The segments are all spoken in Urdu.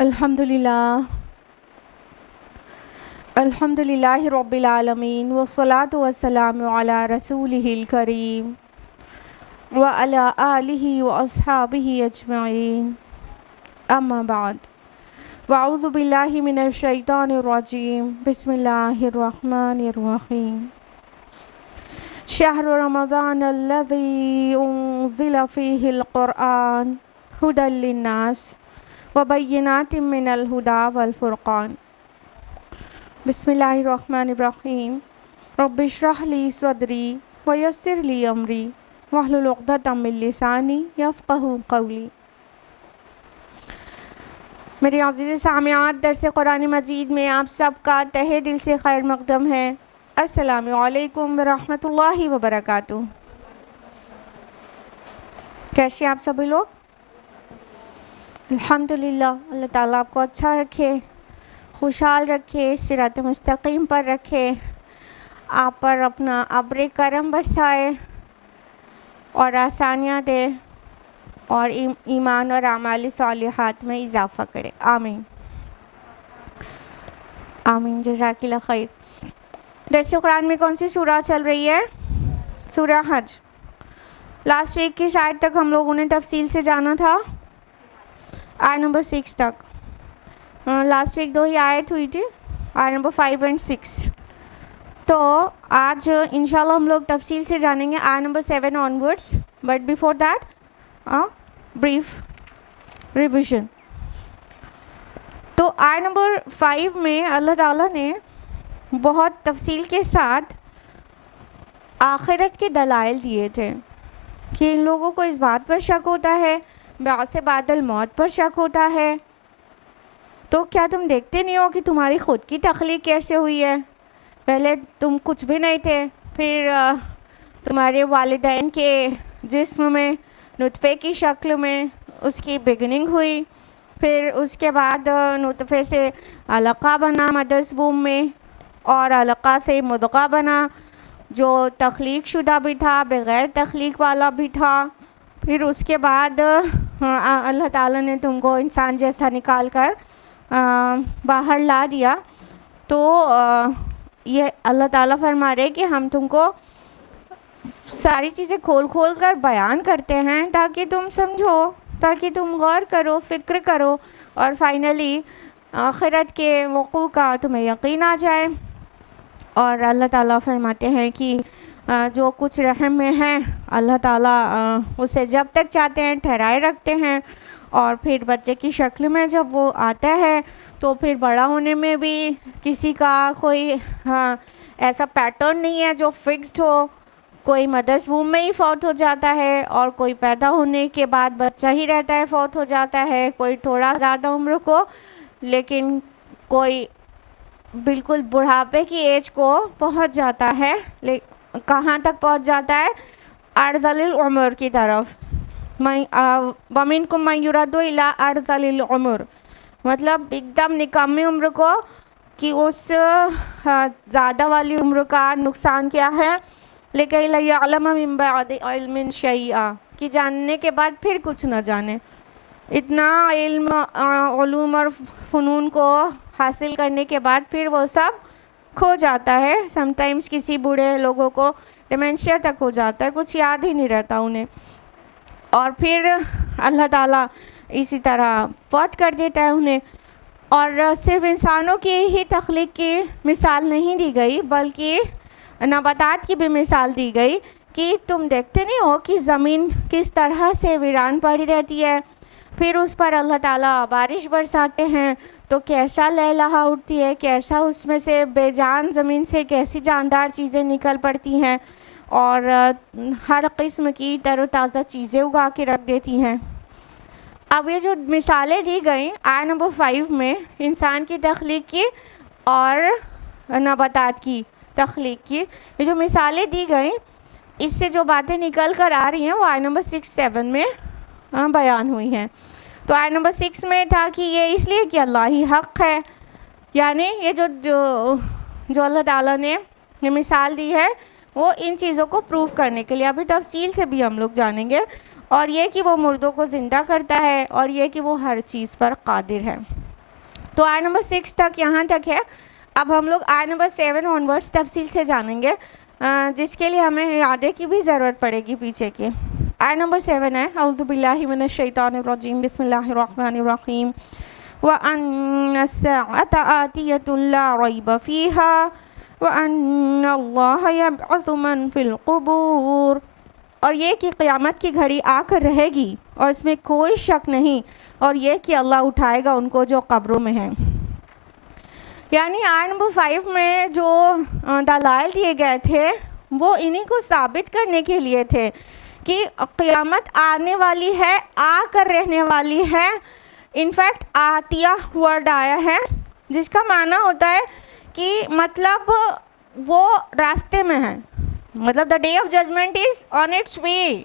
الحمدللہ رب العالمین والصلاة والسلام علی رسولہ الکریم وعلی آلہ واصحابہ اجمعین اما بعد واعوذ باللہ من الشیطان الرجیم بسم اللہ الرحمن الرحیم شہر رمضان الذی انزل فیہ القرآن ھدی للناس وبینات من الہدی والفرقان بسم اللہ الرحمن الرحیم رب اشرح لی صدری ویسر لی امری واحلل عقدۃ من لسانی یفقہوا قولی۔ میرے عزیز سامعات، درس قرآن مجید میں آپ سب کا تہہ دل سے خیر مقدم ہے۔ السلام علیکم ورحمۃ اللہ وبرکاتہ۔ کیسے آپ سبھی لوگ؟ الحمدللہ، اللہ تعالیٰ آپ کو اچھا رکھے، خوشحال رکھے، صراط مستقیم پر رکھے، آپ پر اپنا ابر کرم برسائے اور آسانیاں دے اور ایمان اور اعمال صالحات میں اضافہ کرے، آمین آمین۔ جزاک اللہ خیر۔ درس قرآن میں کون سی سورہ چل رہی ہے؟ سورہ حج۔ لاسٹ ویک کی آیت تک ہم لوگوں نے تفصیل سے جانا تھا، آیت نمبر 6 تک۔ لاسٹ ویک 2 ہی آیت ہوئی تھی، آیت نمبر 5 اور 6۔ تو آج انشاءاللہ ہم لوگ تفصیل سے جانیں گے آیت number 7 onwards, but before that brief revision. تو آیت نمبر 5 میں اللہ تعالیٰ نے بہت تفصیل کے ساتھ آخرت کے دلائل دیے تھے کہ ان لوگوں کو اس بات پر شک ہوتا ہے، بعث بعد الموت پر شک ہوتا ہے، تو کیا تم دیکھتے نہیں ہو کہ تمہاری خود کی تخلیق کیسے ہوئی ہے؟ پہلے تم کچھ بھی نہیں تھے، پھر تمہارے والدین کے جسم میں نطفے کی شکل میں اس کی بگننگ ہوئی، پھر اس کے بعد نطفے سے علقہ بنا مدرس بوم میں، اور علقہ سے مضغہ بنا جو تخلیق شدہ بھی تھا، بغیر تخلیق والا بھی تھا، پھر اس کے بعد اللہ تعالیٰ نے تم کو انسان جیسا نکال کر باہر لا دیا۔ تو یہ اللہ تعالیٰ فرما رہے کہ ہم تم کو ساری چیزیں کھول کھول کر بیان کرتے ہیں تاکہ تم سمجھو، تاکہ تم غور کرو، فکر کرو، اور فائنلی آخرت کے وقوع کا تمہیں یقین آ جائے۔ اور اللہ تعالیٰ فرماتے ہیں کہ جو کچھ رحم میں ہے اللہ تعالیٰ اسے جب تک چاہتے ہیں ٹھہرائے رکھتے ہیں، اور پھر بچے کی شکل میں جب وہ آتا ہے تو پھر بڑا ہونے میں بھی کسی کا کوئی ایسا پیٹرن نہیں ہے جو فکسڈ ہو، کوئی مدرس ووم میں ہی فوت ہو جاتا ہے، اور کوئی پیدا ہونے کے بعد بچہ ہی رہتا ہے، فوت ہو جاتا ہے، کوئی تھوڑا زیادہ عمر کو، لیکن کوئی بالکل بڑھاپے کی ایج کو پہنچ جاتا ہے۔ کہاں تک پہنچ جاتا ہے؟ ارذل العمر کی طرف۔ وَمِنْكُمْ مَنْ يُرَدُّ إِلَىٰ أَرْذَلِ الْعُمُرِ، مطلب ایک دم نکمی عمر کو کہ اس زیادہ والی عمر کا نقصان کیا ہے، لِكَيْ لَا يَعْلَمَ مِن بَعْدِ عِلْمٍ شَيْئًا، کہ جاننے کے بعد پھر کچھ نہ جانے۔ اتنا علم، علوم اور فنون کو حاصل کرنے کے بعد پھر وہ سب کھو جاتا ہے۔ سم ٹائمز کسی بوڑھے لوگوں کو ڈیمنشیا تک ہو جاتا ہے، کچھ یاد ہی نہیں رہتا انہیں، اور پھر اللہ تعالیٰ اسی طرح فوت کر دیتا ہے انہیں۔ اور صرف انسانوں کی ہی تخلیق کی مثال نہیں دی گئی، بلکہ نباتات کی بھی مثال دی گئی کہ تم دیکھتے نہیں ہو کہ زمین کس طرح سے ویران پڑی رہتی ہے، پھر اس پر اللہ تعالیٰ بارش برساتے ہیں تو کیسا لہلہا اٹھتی ہے، کیسا اس میں سے بے جان زمین سے کیسی جاندار چیزیں نکل پڑتی ہیں، اور ہر قسم کی تر و تازہ چیزیں اگا کے رکھ دیتی ہیں۔ اب یہ جو مثالیں دی گئیں آیت نمبر 5 میں انسان کی تخلیق کی اور نباتات کی تخلیق کی، یہ جو مثالیں دی گئیں اس سے جو باتیں نکل کر آ رہی ہیں وہ آیت نمبر 6-7 میں بیان ہوئی ہیں۔ تو آیت نمبر 6 میں تھا کہ یہ اس لیے کہ اللہ ہی حق ہے، یعنی یہ جو اللہ تعالیٰ نے یہ مثال دی ہے وہ ان چیزوں کو پروف کرنے کے لیے، ابھی تفصیل سے بھی ہم لوگ جانیں گے، اور یہ کہ وہ مردوں کو زندہ کرتا ہے، اور یہ کہ وہ ہر چیز پر قادر ہے۔ تو آیت نمبر 6 تک یہاں تک ہے. اب ہم لوگ آیت نمبر 7 آنورڈس تفصیل سے جانیں گے، جس کے لیے ہمیں اعادے کی بھی ضرورت پڑے گی پیچھے کی. آیت نمبر 7 ہے اعوذ باللہ من الشیطان الرجیم بسم اللہ الرحمن الرحیم وَأَنَّ السَّاعَةَ آتِيَةٌ لَا رَيْبَ فِيهَا وَأَنَّ اللَّهَ يَبْعَثُ مَن فِي الْقُبُورِ، اور یہ کہ قیامت کی گھڑی آ کر رہے گی اور اس میں کوئی شک نہیں، اور یہ کہ اللہ اٹھائے گا ان کو جو قبروں میں ہیں. یعنی آیت نمبر 5 میں جو دلائل دیے گئے تھے وہ انہی کو ثابت کرنے کے لیے تھے کہ قیامت آنے والی ہے، آ کر رہنے والی ہے. انفیکٹ آتیہ ورڈ آیا ہے جس کا معنی ہوتا ہے کہ مطلب وہ راستے میں ہے، مطلب the day of judgement is on its way.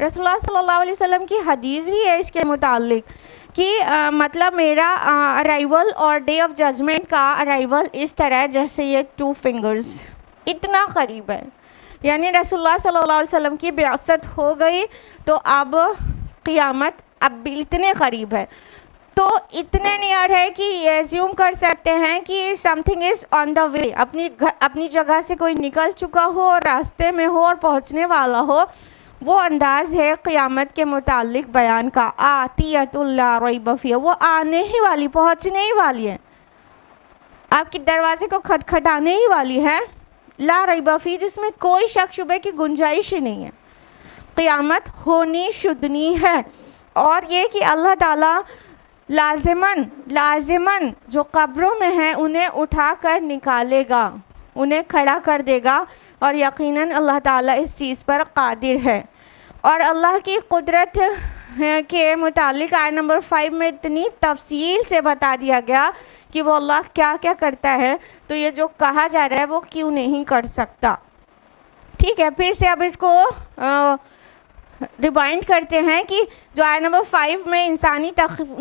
رسول اللہ صلی اللہ علیہ وسلم کی حدیث بھی ہے اس کے متعلق کہ مطلب میرا ارائیول اور ڈے آف ججمنٹ کا ارائیول اس طرح ہے جیسے یہ 2 فنگرز، اتنا قریب ہے. یعنی رسول اللہ صلی اللہ علیہ وسلم کی بعثت ہو گئی تو اب قیامت اب بھی اتنے قریب ہے، تو اتنے نیئر ہے کہ یہ ایزیوم کر سکتے ہیں کہ سم تھنگ از آن دا وے، اپنی جگہ سے کوئی نکل چکا ہو اور راستے میں ہو اور پہنچنے والا ہو. وہ انداز ہے قیامت کے متعلق بیان کا. آتیۃ لا ریب فیہا، وہ آنے ہی والی، پہنچنے ہی والی ہے، آپ کے دروازے کو کھٹکھٹانے ہی والی ہے. لا ریب فیہ، جس میں کوئی شک شبہ کی گنجائش ہی نہیں ہے. قیامت ہونی شدنی ہے. اور یہ کہ اللہ تعالیٰ لازماً جو قبروں میں ہیں انہیں اٹھا کر نکالے گا، انہیں کھڑا کر دے گا، اور یقیناً اللہ تعالیٰ اس چیز پر قادر ہے. اور اللہ کی قدرت کے متعلق آیت نمبر 5 میں اتنی تفصیل سے بتا دیا گیا کہ وہ اللہ کیا کیا کرتا ہے، تو یہ جو کہا جا رہا ہے وہ کیوں نہیں کر سکتا. ٹھیک ہے، پھر سے اب اس کو ریمائنڈ کرتے ہیں کہ جو آیت نمبر 5 میں انسانی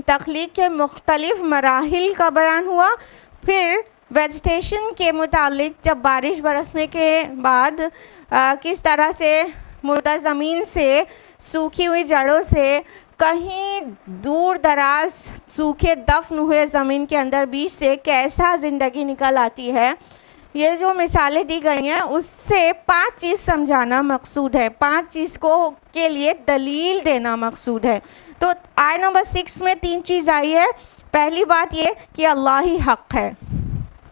تخلیق کے مختلف مراحل کا بیان ہوا، پھر ویجیٹیشن کے متعلق جب بارش برسنے کے بعد کس طرح سے مردہ زمین سے، سوکھی ہوئی جڑوں سے، کہیں دور دراز سوکھے دفن ہوئے زمین کے اندر بیچ سے کیسا زندگی نکل آتی ہے، یہ جو مثالیں دی گئی ہیں اس سے 5 چیز سمجھانا مقصود ہے، 5 چیز کو کے لیے دلیل دینا مقصود ہے. تو آیت نمبر 6 میں 3 چیز آئی ہے. پہلی بات یہ کہ اللہ ہی حق ہے،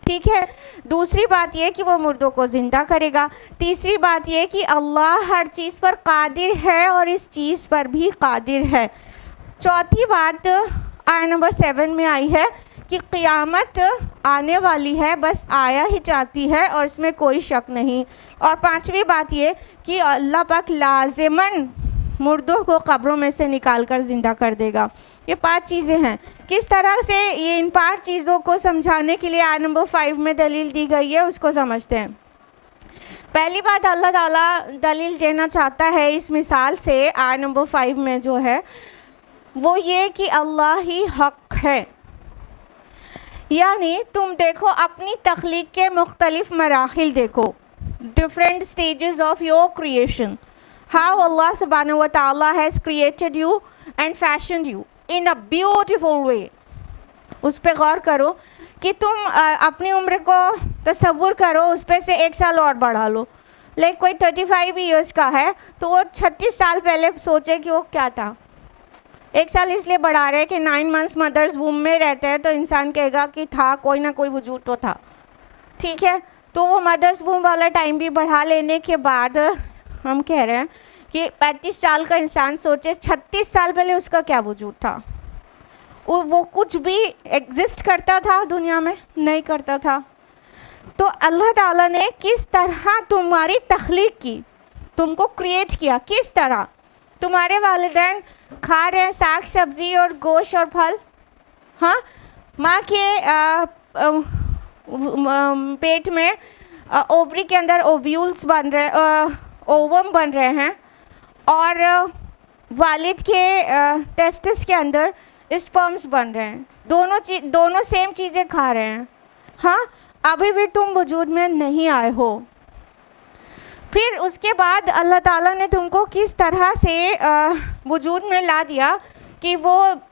ٹھیک ہے. دوسری بات یہ کہ وہ مردوں کو زندہ کرے گا. تیسری بات یہ کہ اللہ ہر چیز پر قادر ہے اور اس چیز پر بھی قادر ہے. چوتھی بات آیت نمبر 7 میں آئی ہے کہ قیامت آنے والی ہے، بس آیا ہی چاہتی ہے اور اس میں کوئی شک نہیں. اور پانچویں بات یہ کہ اللہ پاک لازماً مردوں کو قبروں میں سے نکال کر زندہ کر دے گا. یہ 5 چیزیں ہیں. کس طرح سے یہ ان 5 چیزوں کو سمجھانے کے لیے آیت نمبر 5 میں دلیل دی گئی ہے اس کو سمجھتے ہیں. پہلی بات اللہ تعالیٰ دلیل دینا چاہتا ہے اس مثال سے آیت نمبر 5 میں جو ہے وہ یہ کہ اللہ ہی حق ہے. یعنی تم دیکھو اپنی تخلیق کے مختلف مراحل دیکھو، different stages of your creation, how Allah subhanahu wa ta'ala has created you and fashioned you in a beautiful way. اس پہ غور کرو کہ تم اپنی عمر کو تصور کرو، اس پہ سے 1 سال اور بڑھا لو. لائک کوئی 35 ایئرس کا ہے تو وہ 36 سال پہلے سوچے کہ وہ کیا تھا. 1 سال اس لیے بڑھا رہے کہ 9 منتھس مدرز ووم میں رہتے ہیں تو انسان کہے گا کہ تھا کوئی نہ کوئی وجود تو تھا، ٹھیک ہے. تو وہ مدرز ووم والا ٹائم بھی بڑھا لینے کے بعد ہم کہہ رہے ہیں کہ 35 سال کا انسان سوچے 36 سال پہلے اس کا کیا وجود تھا. وہ کچھ بھی ایگزسٹ کرتا تھا دنیا میں؟ نہیں کرتا تھا. تو اللہ تعالیٰ نے کس طرح تمہاری تخلیق کی، تم کو کریٹ کیا، کس طرح. تمہارے والدین کھا رہے ہیں ساگ سبزی اور گوشت اور پھل، ہاں. ماں کے پیٹ میں اووری کے اندر اوویولز بن رہے، اووم بن رہے ہیں، اور والد کے ٹیسٹس کے اندر اسپرمز بن رہے ہیں. دونوں سیم چیزیں کھا رہے ہیں، ہاں. ابھی بھی تم وجود میں نہیں آئے ہو. پھر اس کے بعد اللہ تعالیٰ نے تم کو کس طرح سے وجود میں لا دیا کہ وہ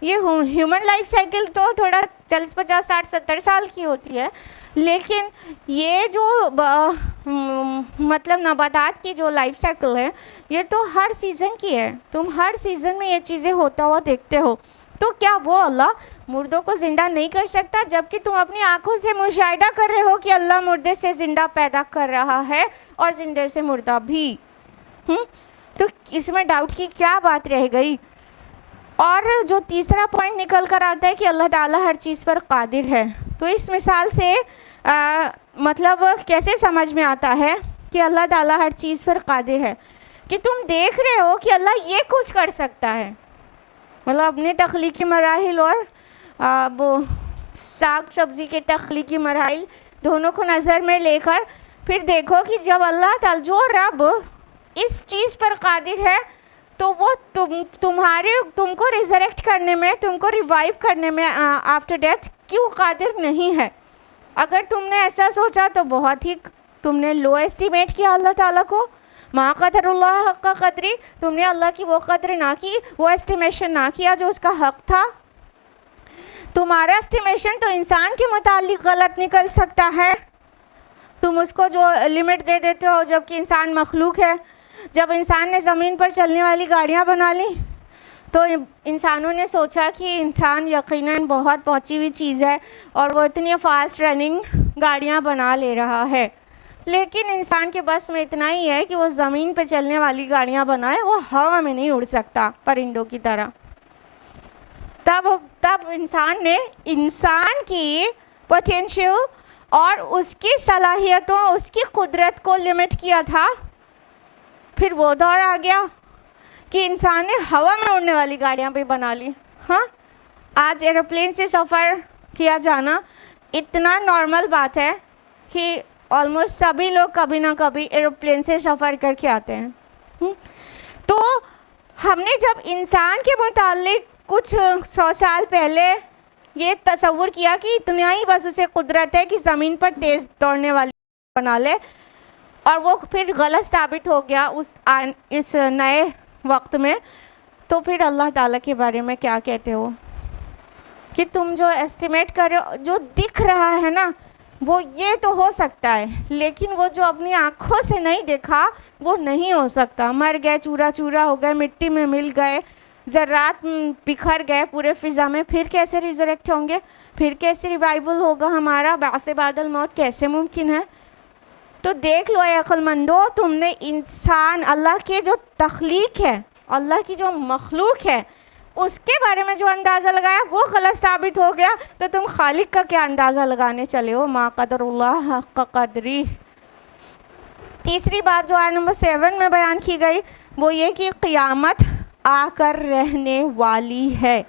یہ ہیومن لائف سائیکل تو تھوڑا 40 50 60 70 سال کی ہوتی ہے، لیکن یہ جو مطلب نباتات کی جو لائف سائیکل ہے یہ تو ہر سیزن کی ہے. تم ہر سیزن میں یہ چیزیں ہوتا ہوا دیکھتے ہو. تو کیا وہ اللہ مردوں کو زندہ نہیں کر سکتا، جبکہ تم اپنی آنکھوں سے مشاہدہ کر رہے ہو کہ اللہ مردے سے زندہ پیدا کر رہا ہے اور زندے سے مردہ بھی؟ تو اس میں ڈاؤٹ کی کیا بات رہ گئی؟ اور جو تیسرا پوائنٹ نکل کر آتا ہے کہ اللہ تعالیٰ ہر چیز پر قادر ہے. تو اس مثال سے مطلب کیسے سمجھ میں آتا ہے کہ اللہ تعالیٰ ہر چیز پر قادر ہے؟ کہ تم دیکھ رہے ہو کہ اللہ یہ کچھ کر سکتا ہے، مطلب اپنے تخلیقی مراحل اور وہ ساگ سبزی کے تخلیقی مراحل دونوں کو نظر میں لے کر پھر دیکھو کہ جب اللہ تعالیٰ جو رب اس چیز پر قادر ہے تو وہ تم کو ریزریکٹ کرنے میں، تم کو ریوائیو کرنے میں آفٹر ڈیتھ کیوں قادر نہیں ہے؟ اگر تم نے ایسا سوچا تو بہت ہی تم نے لو ایسٹیمیٹ کیا اللہ تعالیٰ کو. ما قدر اللہ حق قدری، تم نے اللہ کی وہ قدر نہ کی، وہ ایسٹیمیشن نہ کیا جو اس کا حق تھا. تمہارا ایسٹیمیشن تو انسان کے متعلق غلط نکل سکتا ہے، تم اس کو جو لمٹ دے دیتے ہو، جبکہ انسان مخلوق ہے. جب انسان نے زمین پر چلنے والی گاڑیاں بنا لی تو انسانوں نے سوچا کہ انسان یقیناً بہت پہنچی ہوئی چیز ہے اور وہ اتنی فاسٹ رننگ گاڑیاں بنا لے رہا ہے، لیکن انسان کے بس میں اتنا ہی ہے کہ وہ زمین پہ چلنے والی گاڑیاں بنائے، وہ ہوا میں نہیں اڑ سکتا پرندوں کی طرح. تب انسان نے انسان کی پوٹینشیل اور اس کی صلاحیتوں، اس کی قدرت کو لمٹ کیا تھا. پھر وہ دور آ گیا کہ انسان نے ہوا میں اڑنے والی گاڑیاں بھی بنا لی. ہاں، آج ایروپلین سے سفر کیا جانا اتنا نارمل بات ہے کہ آلموسٹ سبھی لوگ کبھی نہ کبھی ایروپلین سے سفر کر کے آتے ہیں. تو ہم نے جب انسان کے متعلق کچھ 100 سال پہلے یہ تصور کیا کہ اتنا ہی بس اسے قدرت ہے کہ زمین پر تیز دوڑنے والی بنا لے، اور وہ پھر غلط ثابت ہو گیا اس نئے وقت میں، تو پھر اللہ تعالیٰ کے بارے میں کیا کہتے ہو؟ کہ تم جو ایسٹیمیٹ کر رہے ہو، جو دکھ رہا ہے نا وہ یہ تو ہو سکتا ہے، لیکن وہ جو اپنی آنکھوں سے نہیں دیکھا وہ نہیں ہو سکتا. مر گئے، چورا چورا ہو گئے، مٹی میں مل گئے، ذرات بکھر گئے پورے فضا میں، پھر کیسے ریزریکٹ ہوں گے؟ پھر کیسے ریوائیول ہوگا ہمارا؟ بعث بعد الموت کیسے ممکن ہے؟ تو دیکھ لو اے عقل مندو، تم نے انسان، اللہ کے جو تخلیق ہے، اللہ کی جو مخلوق ہے، اس کے بارے میں جو اندازہ لگایا وہ غلط ثابت ہو گیا، تو تم خالق کا کیا اندازہ لگانے چلے ہو؟ ما قدر اللہ حق قدری. تیسری بات جو آیت نمبر 7 میں بیان کی گئی وہ یہ کہ قیامت آ کر رہنے والی ہے،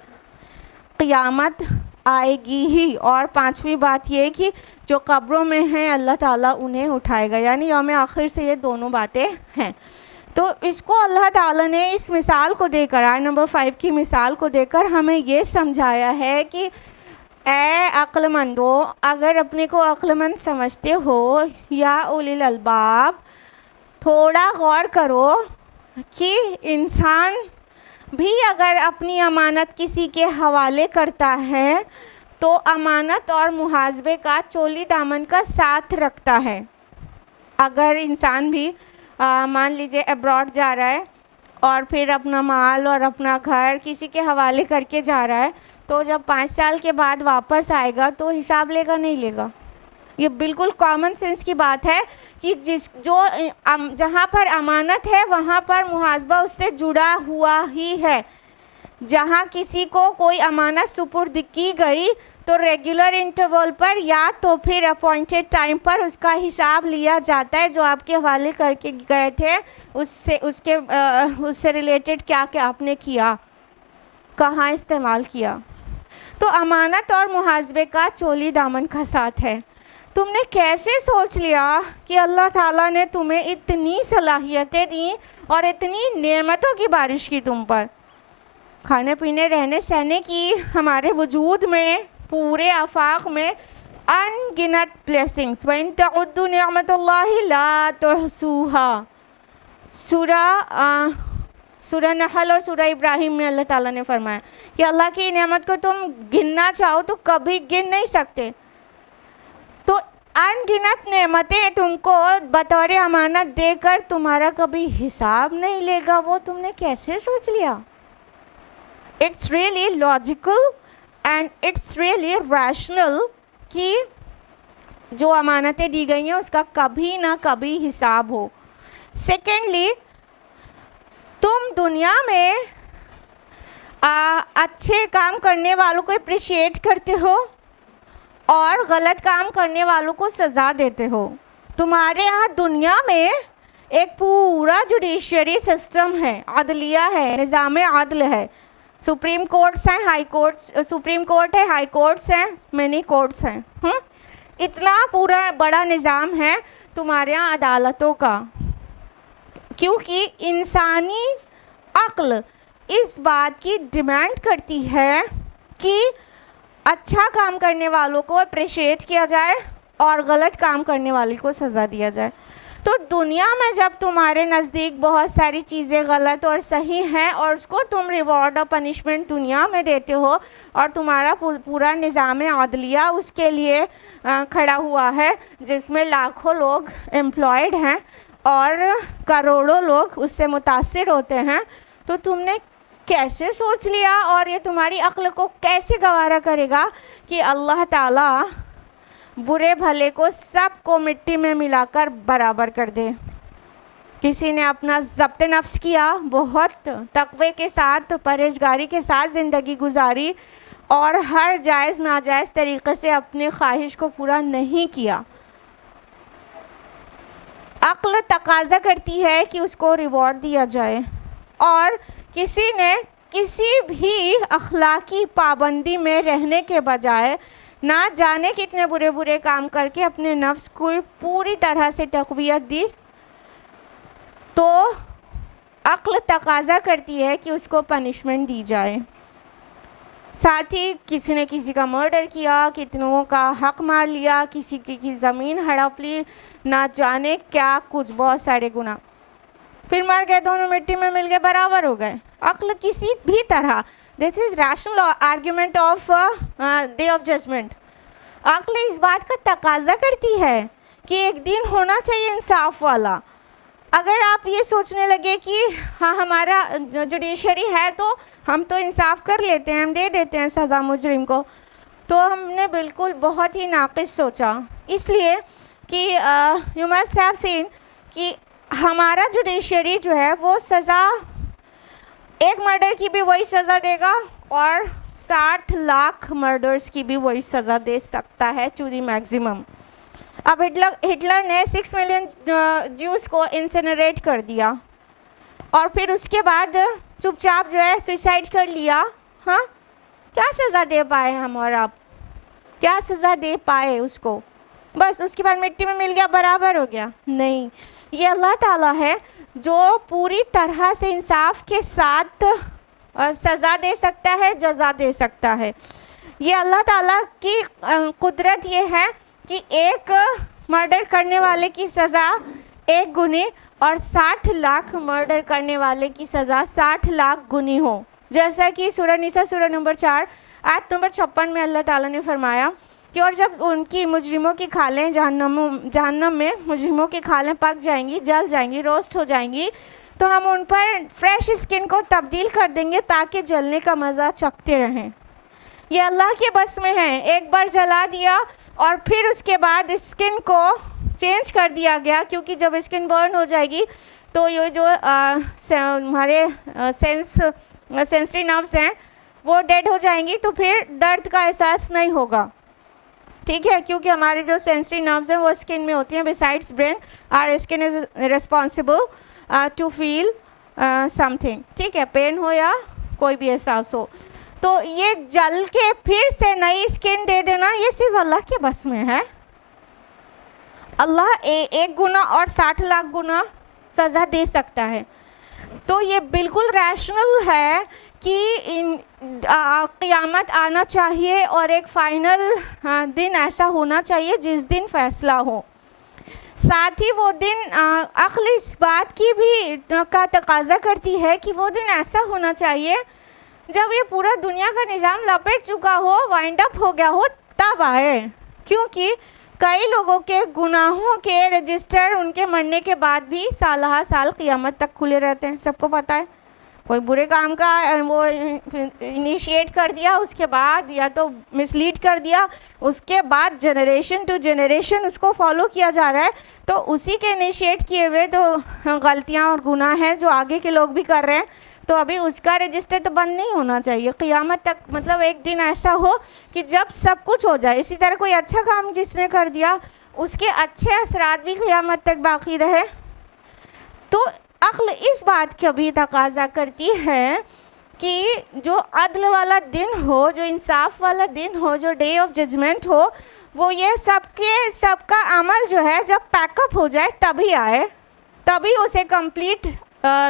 قیامت آئے گی ہی. اور پانچویں بات یہ کہ جو قبروں میں ہیں اللہ تعالیٰ انہیں اٹھائے گا، یعنی یوم آخر سے یہ دونوں باتیں ہیں. تو اس کو اللہ تعالیٰ نے اس مثال کو دے کر، آیت نمبر 5 کی مثال کو دے کر ہمیں یہ سمجھایا ہے کہ اے عقل مندو، اگر اپنے کو عقل مند سمجھتے ہو یا اولی الالباب، تھوڑا غور کرو کہ انسان بھی اگر اپنی امانت کسی کے حوالے کرتا ہے تو امانت اور محاسبے کا چولی دامن کا ساتھ رکھتا ہے. اگر انسان بھی مان لیجئے ابراڈ جا رہا ہے اور پھر اپنا مال اور اپنا گھر کسی کے حوالے کر کے جا رہا ہے، تو جب 5 سال کے بعد واپس آئے گا تو حساب لے گا نہیں لے گا؟ یہ بالکل کامن سینس کی بات ہے کہ جہاں پر امانت ہے وہاں پر محاسبہ اس سے جڑا ہوا ہی ہے. جہاں کسی کو کوئی امانت سپرد کی گئی تو ریگولر انٹرول پر یا تو پھر اپوائنٹڈ ٹائم پر اس کا حساب لیا جاتا ہے، جو آپ کے حوالے کر کے گئے تھے اس سے ریلیٹڈ کیا کہ آپ نے کیا، کہاں استعمال کیا. تو امانت اور محاسبے کا چولی دامن کا ساتھ ہے. تم نے کیسے سوچ لیا کہ اللہ تعالیٰ نے تمہیں اتنی صلاحیتیں دیں اور اتنی نعمتوں کی بارش کی تم پر، کھانے پینے رہنے سہنے کی، ہمارے وجود میں، پورے آفاق میں ان گنت بلیسنگز. وَإِن تَعُدُّوا نِعْمَتَ اللَّهِ لَا تُحْصُوهَا. سورہ سورہ نحل اور سورہ ابراہیم میں اللہ تعالیٰ نے فرمایا کہ اللہ کی نعمت کو تم گننا چاہو تو کبھی گن نہیں سکتے. تو ان گنت نعمتیں تم کو بطور امانت دے کر تمہارا کبھی حساب نہیں لے گا، وہ تم نے کیسے سوچ لیا؟ It's really logical and it's really rational کہ جو امانتیں دی گئی ہیں اس کا کبھی نہ کبھی حساب ہو. سیکنڈلی، تم دنیا میں اچھے کام کرنے والوں کو اپریشیٹ کرتے ہو اور غلط کام کرنے والوں کو سزا دیتے ہو. تمہارے ہاں دنیا میں ایک پورا جوڈیشری سسٹم ہے، عدلیہ ہے، نظام عدل ہے. سپریم کورٹس ہیں، ہائی کورٹس، سپریم کورٹ ہے، ہائی کورٹس ہیں، منی کورٹس ہیں. اتنا پورا بڑا نظام ہے تمہارے یہاں عدالتوں کا، کیونکہ انسانی عقل اس بات کی ڈیمانڈ کرتی ہے کہ اچھا کام کرنے والوں کو اپریشیٹ کیا جائے اور غلط کام کرنے والے کو سزا دیا جائے. تو دنیا میں جب تمہارے نزدیک بہت ساری چیزیں غلط اور صحیح ہیں اور اس کو تم ریوارڈ اور پنشمنٹ دنیا میں دیتے ہو اور تمہارا پورا نظام عدلیہ اس کے لیے کھڑا ہوا ہے جس میں لاکھوں لوگ امپلائڈ ہیں اور کروڑوں لوگ اس سے متاثر ہوتے ہیں، تو تم نے کیسے سوچ لیا اور یہ تمہاری عقل کو کیسے گوارا کرے گا کہ اللہ تعالیٰ برے بھلے کو سب کو مٹی میں ملا کر برابر کر دے؟ کسی نے اپنا ضبط نفس کیا، بہت تقوی کے ساتھ، پرہیزگاری کے ساتھ زندگی گزاری اور ہر جائز ناجائز طریقے سے اپنی خواہش کو پورا نہیں کیا. عقل تقاضا کرتی ہے کہ اس کو ریوارڈ دیا جائے، اور کسی نے کسی بھی اخلاقی پابندی میں رہنے کے بجائے نہ جانے کتنے برے برے کام کر کے اپنے نفس کو پوری طرح سے تقویت دی، تو عقل تقاضا کرتی ہے کہ اس کو پنشمنٹ دی جائے. ساتھ ہی کسی نے کسی کا مرڈر کیا، کتنوں کا حق مار لیا، کسی کی زمین ہڑپ لی، نہ جانے کیا کچھ، بہت سارے گناہ، پھر مر گئے، دونوں مٹی میں مل گئے، برابر ہو گئے. عقل کسی بھی طرح، this is rational argument of day of judgement, عقل اس بات کا تقاضا کرتی ہے کہ ایک دن ہونا چاہیے انصاف والا. اگر آپ یہ سوچنے لگے کہ ہاں ہمارا جوڈیشری ہے تو ہم تو انصاف کر لیتے ہیں، ہم دے دیتے ہیں سزا مجرم کو، تو ہم نے بالکل بہت ہی ناقص سوچا. اس لیے کہ یو مسٹ ہیو سین کہ ہمارا جوڈیشری جو ہے وہ سزا، ایک مرڈر کی بھی وہی سزا دے گا اور 60 لاکھ مرڈرز کی بھی وہی سزا دے سکتا ہے ٹو دی میکزیمم. اب ہٹلر نے 6 ملین جیوز کو انسنریٹ کر دیا اور پھر اس کے بعد چپ چاپ جو ہے سوئسائڈ کر لیا. ہاں، کیا سزا دے پائے ہم اور آپ؟ کیا سزا دے پائے اس کو؟ بس اس کے بعد مٹی میں مل گیا، برابر ہو گیا؟ نہیں، یہ اللہ تعالیٰ ہے جو پوری طرح سے انصاف کے ساتھ سزا دے سکتا ہے، جزا دے سکتا ہے. یہ اللہ تعالیٰ کی قدرت یہ ہے کہ ایک مرڈر کرنے والے کی سزا 1 گنی اور 60 لاکھ مرڈر کرنے والے کی سزا 60 لاکھ گنی ہو. جیسا کہ سورہ نساء سورہ نمبر 4 آیت نمبر 56 میں اللہ تعالیٰ نے فرمایا کہ اور جب ان کی مجرموں کی کھالیں جہنم میں مجرموں کی کھالیں پک جائیں گی، جل جائیں گی، روسٹ ہو جائیں گی، تو ہم ان پر فریش اسکن کو تبدیل کر دیں گے تاکہ جلنے کا مزہ چکھتے رہیں. یہ اللہ کے بس میں ہے. ایک بار جلا دیا اور پھر اس کے بعد اسکن کو چینج کر دیا گیا، کیونکہ جب اسکن برن ہو جائے گی تو یہ جو ہمارے سینسری نروز ہیں وہ ڈیڈ ہو جائیں گی، تو پھر درد کا احساس نہیں ہوگا. ٹھیک ہے، کیونکہ ہمارے جو سینسری نروز ہیں وہ اسکن میں ہوتی ہیں. Besides brain or skin is responsible to feel something. ٹھیک ہے، پین ہو یا کوئی بھی احساس ہو. تو یہ جل کے پھر سے نئی اسکن دے دینا یہ صرف اللہ کے بس میں ہے. اللہ 1 گنا اور 60 لاکھ گنا سزا دے سکتا ہے. تو یہ بالکل ریشنل ہے کہ قیامت آنا چاہیے اور ایک فائنل دن ایسا ہونا چاہیے جس دن فیصلہ ہو. ساتھ ہی وہ دن عقل اس بات کی بھی کا تقاضا کرتی ہے کہ وہ دن ایسا ہونا چاہیے جب یہ پورا دنیا کا نظام لپٹ چکا ہو، وائنڈ اپ ہو گیا ہو، تب آئے. کیونکہ کئی لوگوں کے گناہوں کے رجسٹر ان کے مرنے کے بعد بھی سالہ سال قیامت تک کھلے رہتے ہیں. سب کو پتہ ہے، کوئی برے کام کا وہ انیشیٹ کر دیا، اس کے بعد یا تو مسلیڈ کر دیا، اس کے بعد جنریشن ٹو جنریشن اس کو فالو کیا جا رہا ہے، تو اسی کے انیشیٹ کیے ہوئے تو غلطیاں اور گناہ ہیں جو آگے کے لوگ بھی کر رہے ہیں. تو ابھی اس کا رجسٹر تو بند نہیں ہونا چاہیے قیامت تک. مطلب ایک دن ایسا ہو کہ جب سب کچھ ہو جائے. اسی طرح کوئی اچھا کام جس نے کر دیا اس کے اچھے اثرات بھی قیامت تک باقی رہے. تو عقل اس بات کا بھی تقاضا کرتی ہے کہ جو عدل والا دن ہو، جو انصاف والا دن ہو، جو ڈے آف ججمنٹ ہو، وہ یہ سب کا عمل جو ہے جب پیک اپ ہو جائے تبھی آئے، تبھی اسے کمپلیٹ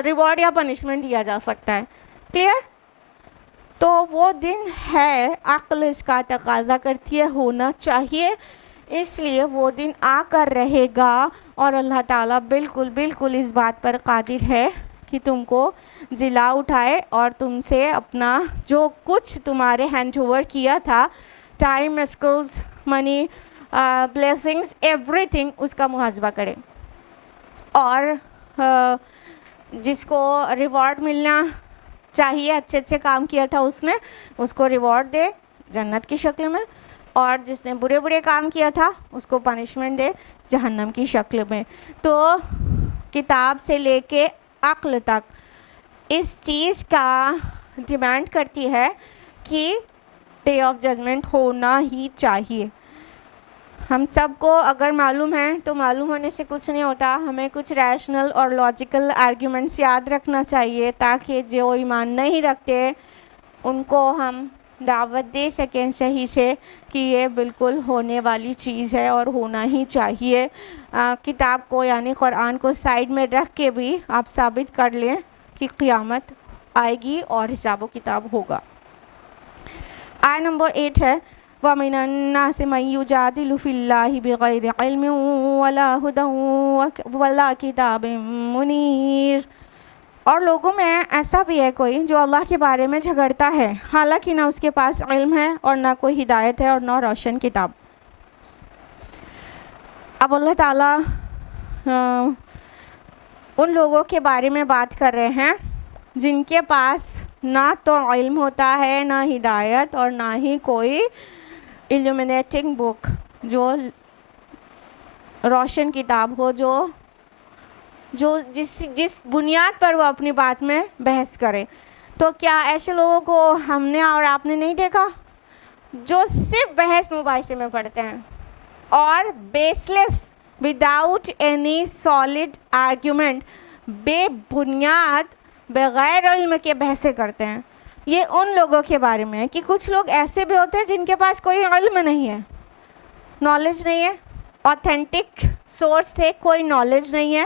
ریوارڈ یا پنشمنٹ دیا جا سکتا ہے. کلیئر؟ تو وہ دن ہے، عقل اس کا تقاضا کرتی ہے ہونا چاہیے، اس لیے وہ دن آ کر رہے گا. اور اللہ تعالیٰ بالکل اس بات پر قادر ہے کہ تم کو جلا اٹھائے اور تم سے اپنا جو کچھ تمہارے ہینڈ اوور کیا تھا، ٹائم، اسکلز، منی، بلیسنگز، ایوری تھنگ، اس کا محاسبہ کرے. اور جس کو ریوارڈ ملنا چاہیے، اچھے کام کیا تھا اس نے، اس کو ریوارڈ دے جنت کی شکل میں، اور جس نے برے کام کیا تھا اس کو پنشمنٹ دے جہنم کی شکل میں. تو کتاب سے لے کے عقل تک اس چیز کا ڈیمانڈ کرتی ہے کہ ڈے آف ججمنٹ ہونا ہی چاہیے. ہم سب کو اگر معلوم ہے تو معلوم ہونے سے کچھ نہیں ہوتا، ہمیں کچھ ریشنل اور لاجیکل آرگیومنٹس یاد رکھنا چاہیے تاکہ جو ایمان نہیں رکھتے ان کو ہم دعوت دے سکیں صحیح سے کہ یہ بالکل ہونے والی چیز ہے اور ہونا ہی چاہیے. کتاب کو یعنی قرآن کو سائیڈ میں رکھ کے بھی آپ ثابت کر لیں کہ قیامت آئے گی اور حساب و کتاب ہوگا. آیت نمبر 8 ہے وَمِنَ النَّاسِ مَن يُجَادِلُ فِي اللَّهِ بِغَيْرِ عِلْمٍ وَلَا هُدًى وَلَا كِتَابٍ مُنِيرٍ. اور لوگوں میں ایسا بھی ہے کوئی جو اللہ کے بارے میں جھگڑتا ہے حالانکہ نہ اس کے پاس علم ہے اور نہ کوئی ہدایت ہے اور نہ روشن کتاب. اب اللہ تعالیٰ ان لوگوں کے بارے میں بات کر رہے ہیں جن کے پاس نہ تو علم ہوتا ہے، نہ ہدایت، اور نہ ہی کوئی illuminating بک جو روشن کتاب ہو، جو جس بنیاد پر وہ اپنی بات میں بحث کرے. تو کیا ایسے لوگوں کو ہم نے اور آپ نے نہیں دیکھا جو صرف بحث مباحثے میں پڑھتے ہیں اور بیس لیس، وداؤٹ اینی سالڈ آرگیومنٹ، بے بنیاد بغیر علم کے بحثیں کرتے ہیں؟ یہ ان لوگوں کے بارے میں ہے کہ کچھ لوگ ایسے بھی ہوتے ہیں جن کے پاس کوئی علم نہیں ہے، نالج نہیں ہے، آتھینٹک سورس سے کوئی نالج نہیں ہے،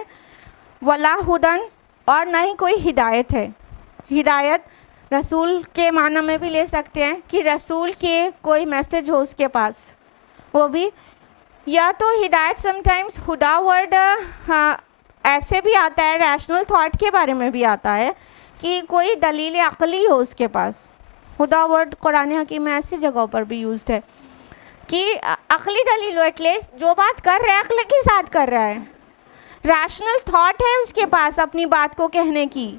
ولا ہدن، اور نہ ہی کوئی ہدایت ہے. ہدایت رسول کے معنی میں بھی لے سکتے ہیں کہ رسول کے کوئی میسج ہو اس کے پاس، وہ بھی، یا تو ہدایت سم ٹائمز ہدا ورڈ ایسے بھی آتا ہے، ریشنل تھاٹ کے بارے میں بھی آتا ہے کہ کوئی دلیل عقلی ہو اس کے پاس. ہدا ورڈ قرآن حکیم میں ایسی جگہوں پر بھی یوزڈ ہے کہ عقلی دلیل، ایٹ لیسٹ جو بات کر رہا ہے عقل کے ساتھ کر رہا ہے، ریشنل تھاٹ ہے اس کے پاس اپنی بات کو کہنے کی.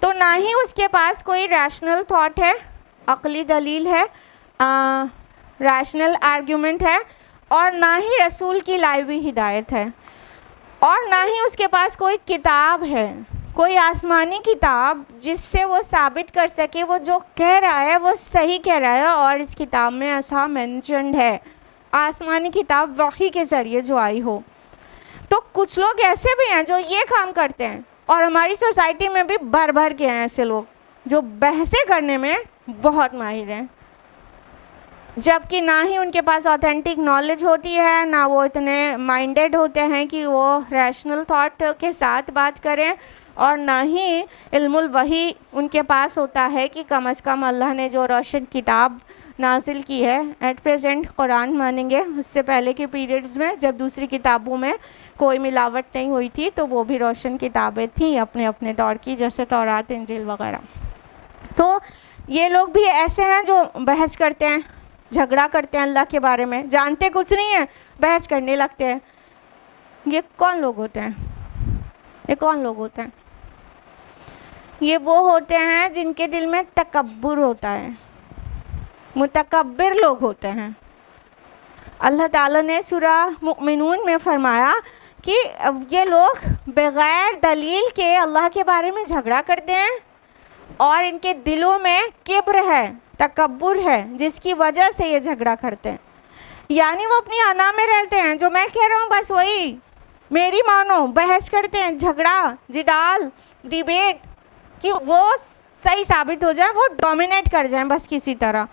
تو نہ ہی اس کے پاس کوئی ریشنل تھاٹ ہے، عقلی دلیل ہے، ریشنل آرگیومنٹ ہے، اور نہ ہی رسول کی لائی ہوئی ہدایت ہے، اور نہ ہی اس کے پاس کوئی کتاب ہے، کوئی آسمانی کتاب جس سے وہ ثابت کر سکے وہ جو کہہ رہا ہے وہ صحیح کہہ رہا ہے. اور اس کتاب میں ایسا مینشنڈ ہے، آسمانی کتاب وحی کے ذریعے جو آئی ہو. تو کچھ لوگ ایسے بھی ہیں جو یہ کام کرتے ہیں، اور ہماری سوسائٹی میں بھی بھر کے ہیں ایسے لوگ جو بحثیں کرنے میں بہت ماہر ہیں، جبکہ نہ ہی ان کے پاس آتھینٹک نالج ہوتی ہے، نہ وہ اتنے مائنڈیڈ ہوتے ہیں کہ وہ ریشنل تھاٹ کے ساتھ بات کریں، اور نہ ہی علم الوحی ان کے پاس ہوتا ہے کہ کم از کم اللہ نے جو روشن کتاب نازل کی ہے. ایٹ پریزنٹ قرآن مانیں گے, اس سے پہلے کے پیریڈز میں جب دوسری کتابوں میں کوئی ملاوٹ نہیں ہوئی تھی تو وہ بھی روشن کتابیں تھیں اپنے اپنے دور کی, جیسے تورات, انجیل وغیرہ. تو یہ لوگ بھی ایسے ہیں جو بحث کرتے ہیں, جھگڑا کرتے ہیں اللہ کے بارے میں, جانتے کچھ نہیں ہیں, بحث کرنے لگتے ہیں. یہ کون لوگ ہوتے ہیں؟ یہ کون لوگ ہوتے ہیں؟ یہ وہ ہوتے ہیں جن کے دل میں تکبر ہوتا ہے, متکبر لوگ ہوتے ہیں. اللہ تعالیٰ نے سورہ مؤمنون میں فرمایا کہ یہ لوگ بغیر دلیل کے اللہ کے بارے میں جھگڑا کرتے ہیں اور ان کے دلوں میں کبر ہے, تکبر ہے, جس کی وجہ سے یہ جھگڑا کرتے ہیں. یعنی وہ اپنی انا میں رہتے ہیں, جو میں کہہ رہا ہوں بس وہی میری مانو, بحث کرتے ہیں, جھگڑا, جدال, ڈیبیٹ, کہ وہ صحیح ثابت ہو جائیں, وہ ڈومینیٹ کر جائیں بس کسی طرح.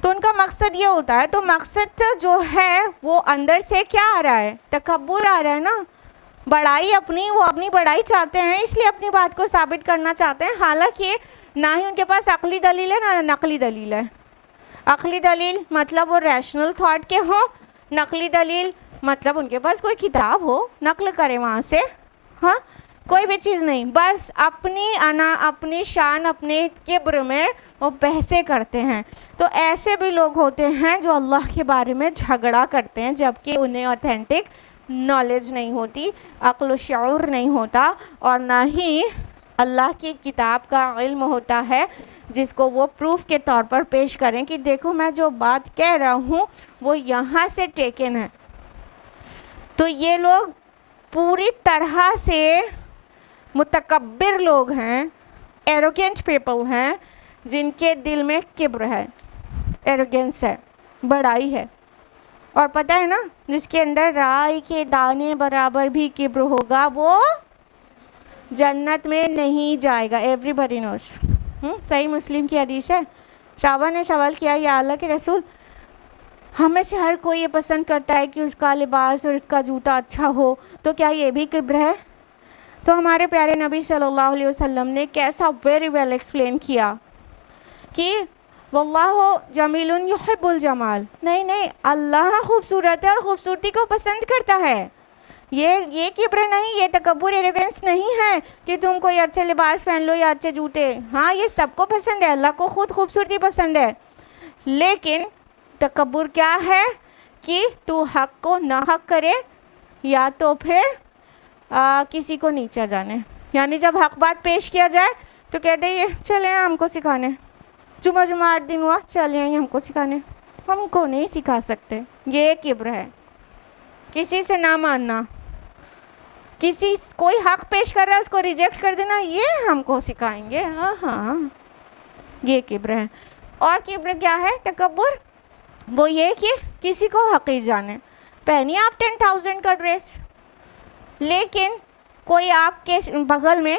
تو ان کا مقصد یہ ہوتا ہے. تو مقصد جو ہے وہ اندر سے کیا آ رہا ہے؟ تکبر آ رہا ہے نا, بڑائی اپنی, وہ اپنی بڑائی چاہتے ہیں, اس لیے اپنی بات کو ثابت کرنا چاہتے ہیں. حالانکہ نہ ہی ان کے پاس عقلی دلیل ہے نہ نقلی دلیل ہے. عقلی دلیل مطلب وہ ریشنل تھاٹ کے ہوں, نقلی دلیل مطلب ان کے پاس کوئی کتاب ہو, نقل کرے وہاں سے. ہاں, کوئی بھی چیز نہیں, بس اپنی انا, اپنی شان, اپنے کبر میں وہ بحثیں کرتے ہیں. تو ایسے بھی لوگ ہوتے ہیں جو اللہ کے بارے میں جھگڑا کرتے ہیں جبکہ انہیں اوتھینٹک نالج نہیں ہوتی, عقل و شعور نہیں ہوتا, اور نہ ہی اللہ کی کتاب کا علم ہوتا ہے جس کو وہ پروف کے طور پر پیش کریں کہ دیکھو میں جو بات کہہ رہا ہوں وہ یہاں سے ٹیکن ہے. تو یہ لوگ پوری طرح سے متکبر لوگ ہیں, ایروگینٹ پیپل ہیں, جن کے دل میں کبر ہے, ایروگینس ہے, بڑائی ہے. اور پتہ ہے نا, جس کے اندر رائی کے دانے برابر بھی کبر ہوگا وہ جنت میں نہیں جائے گا. ایوری بڈی نوز. صحیح مسلم کی حدیث ہے. صحابہ نے سوال کیا, یا اللہ کے رسول, ہمیں سے ہر کوئی یہ پسند کرتا ہے کہ اس کا لباس اور اس کا جوتا اچھا ہو, تو کیا یہ بھی کبر ہے؟ تو ہمارے پیارے نبی صلی اللہ علیہ وسلم نے کیسا ویری ویل ایکسپلین کیا کہ واللہ جمیل یحب الجمال. نہیں, اللہ خوبصورت ہے اور خوبصورتی کو پسند کرتا ہے. یہ کبر نہیں, یہ تکبر, ایروگنس نہیں ہے کہ تم کوئی اچھے لباس پہن لو یا اچھے جوتے. ہاں, یہ سب کو پسند ہے, اللہ کو خود خوبصورتی پسند ہے. لیکن تکبر کیا ہے کہ تو حق کو نہ حق کرے یا تو پھر کسی کو نیچا جانے. یعنی جب حق بات پیش کیا جائے تو کہتے یہ چلیں ہم کو سکھانے, جمعہ 8 دن ہوا, چلیں ہم کو سکھانے. ہم کو نہیں سکھا سکتے. یہ کبر ہے, کسی سے نہ ماننا, کوئی حق پیش کر رہا ہے اس کو ریجیکٹ کر دینا, یہ ہم کو سکھائیں گے. ہاں, یہ کبر ہے. اور کبر کیا ہے؟ تکبر وہ یہ کہ کسی کو حقیر جانے. پہنی آپ 10,000 کا ڈریس, لیکن کوئی آپ کے بغل میں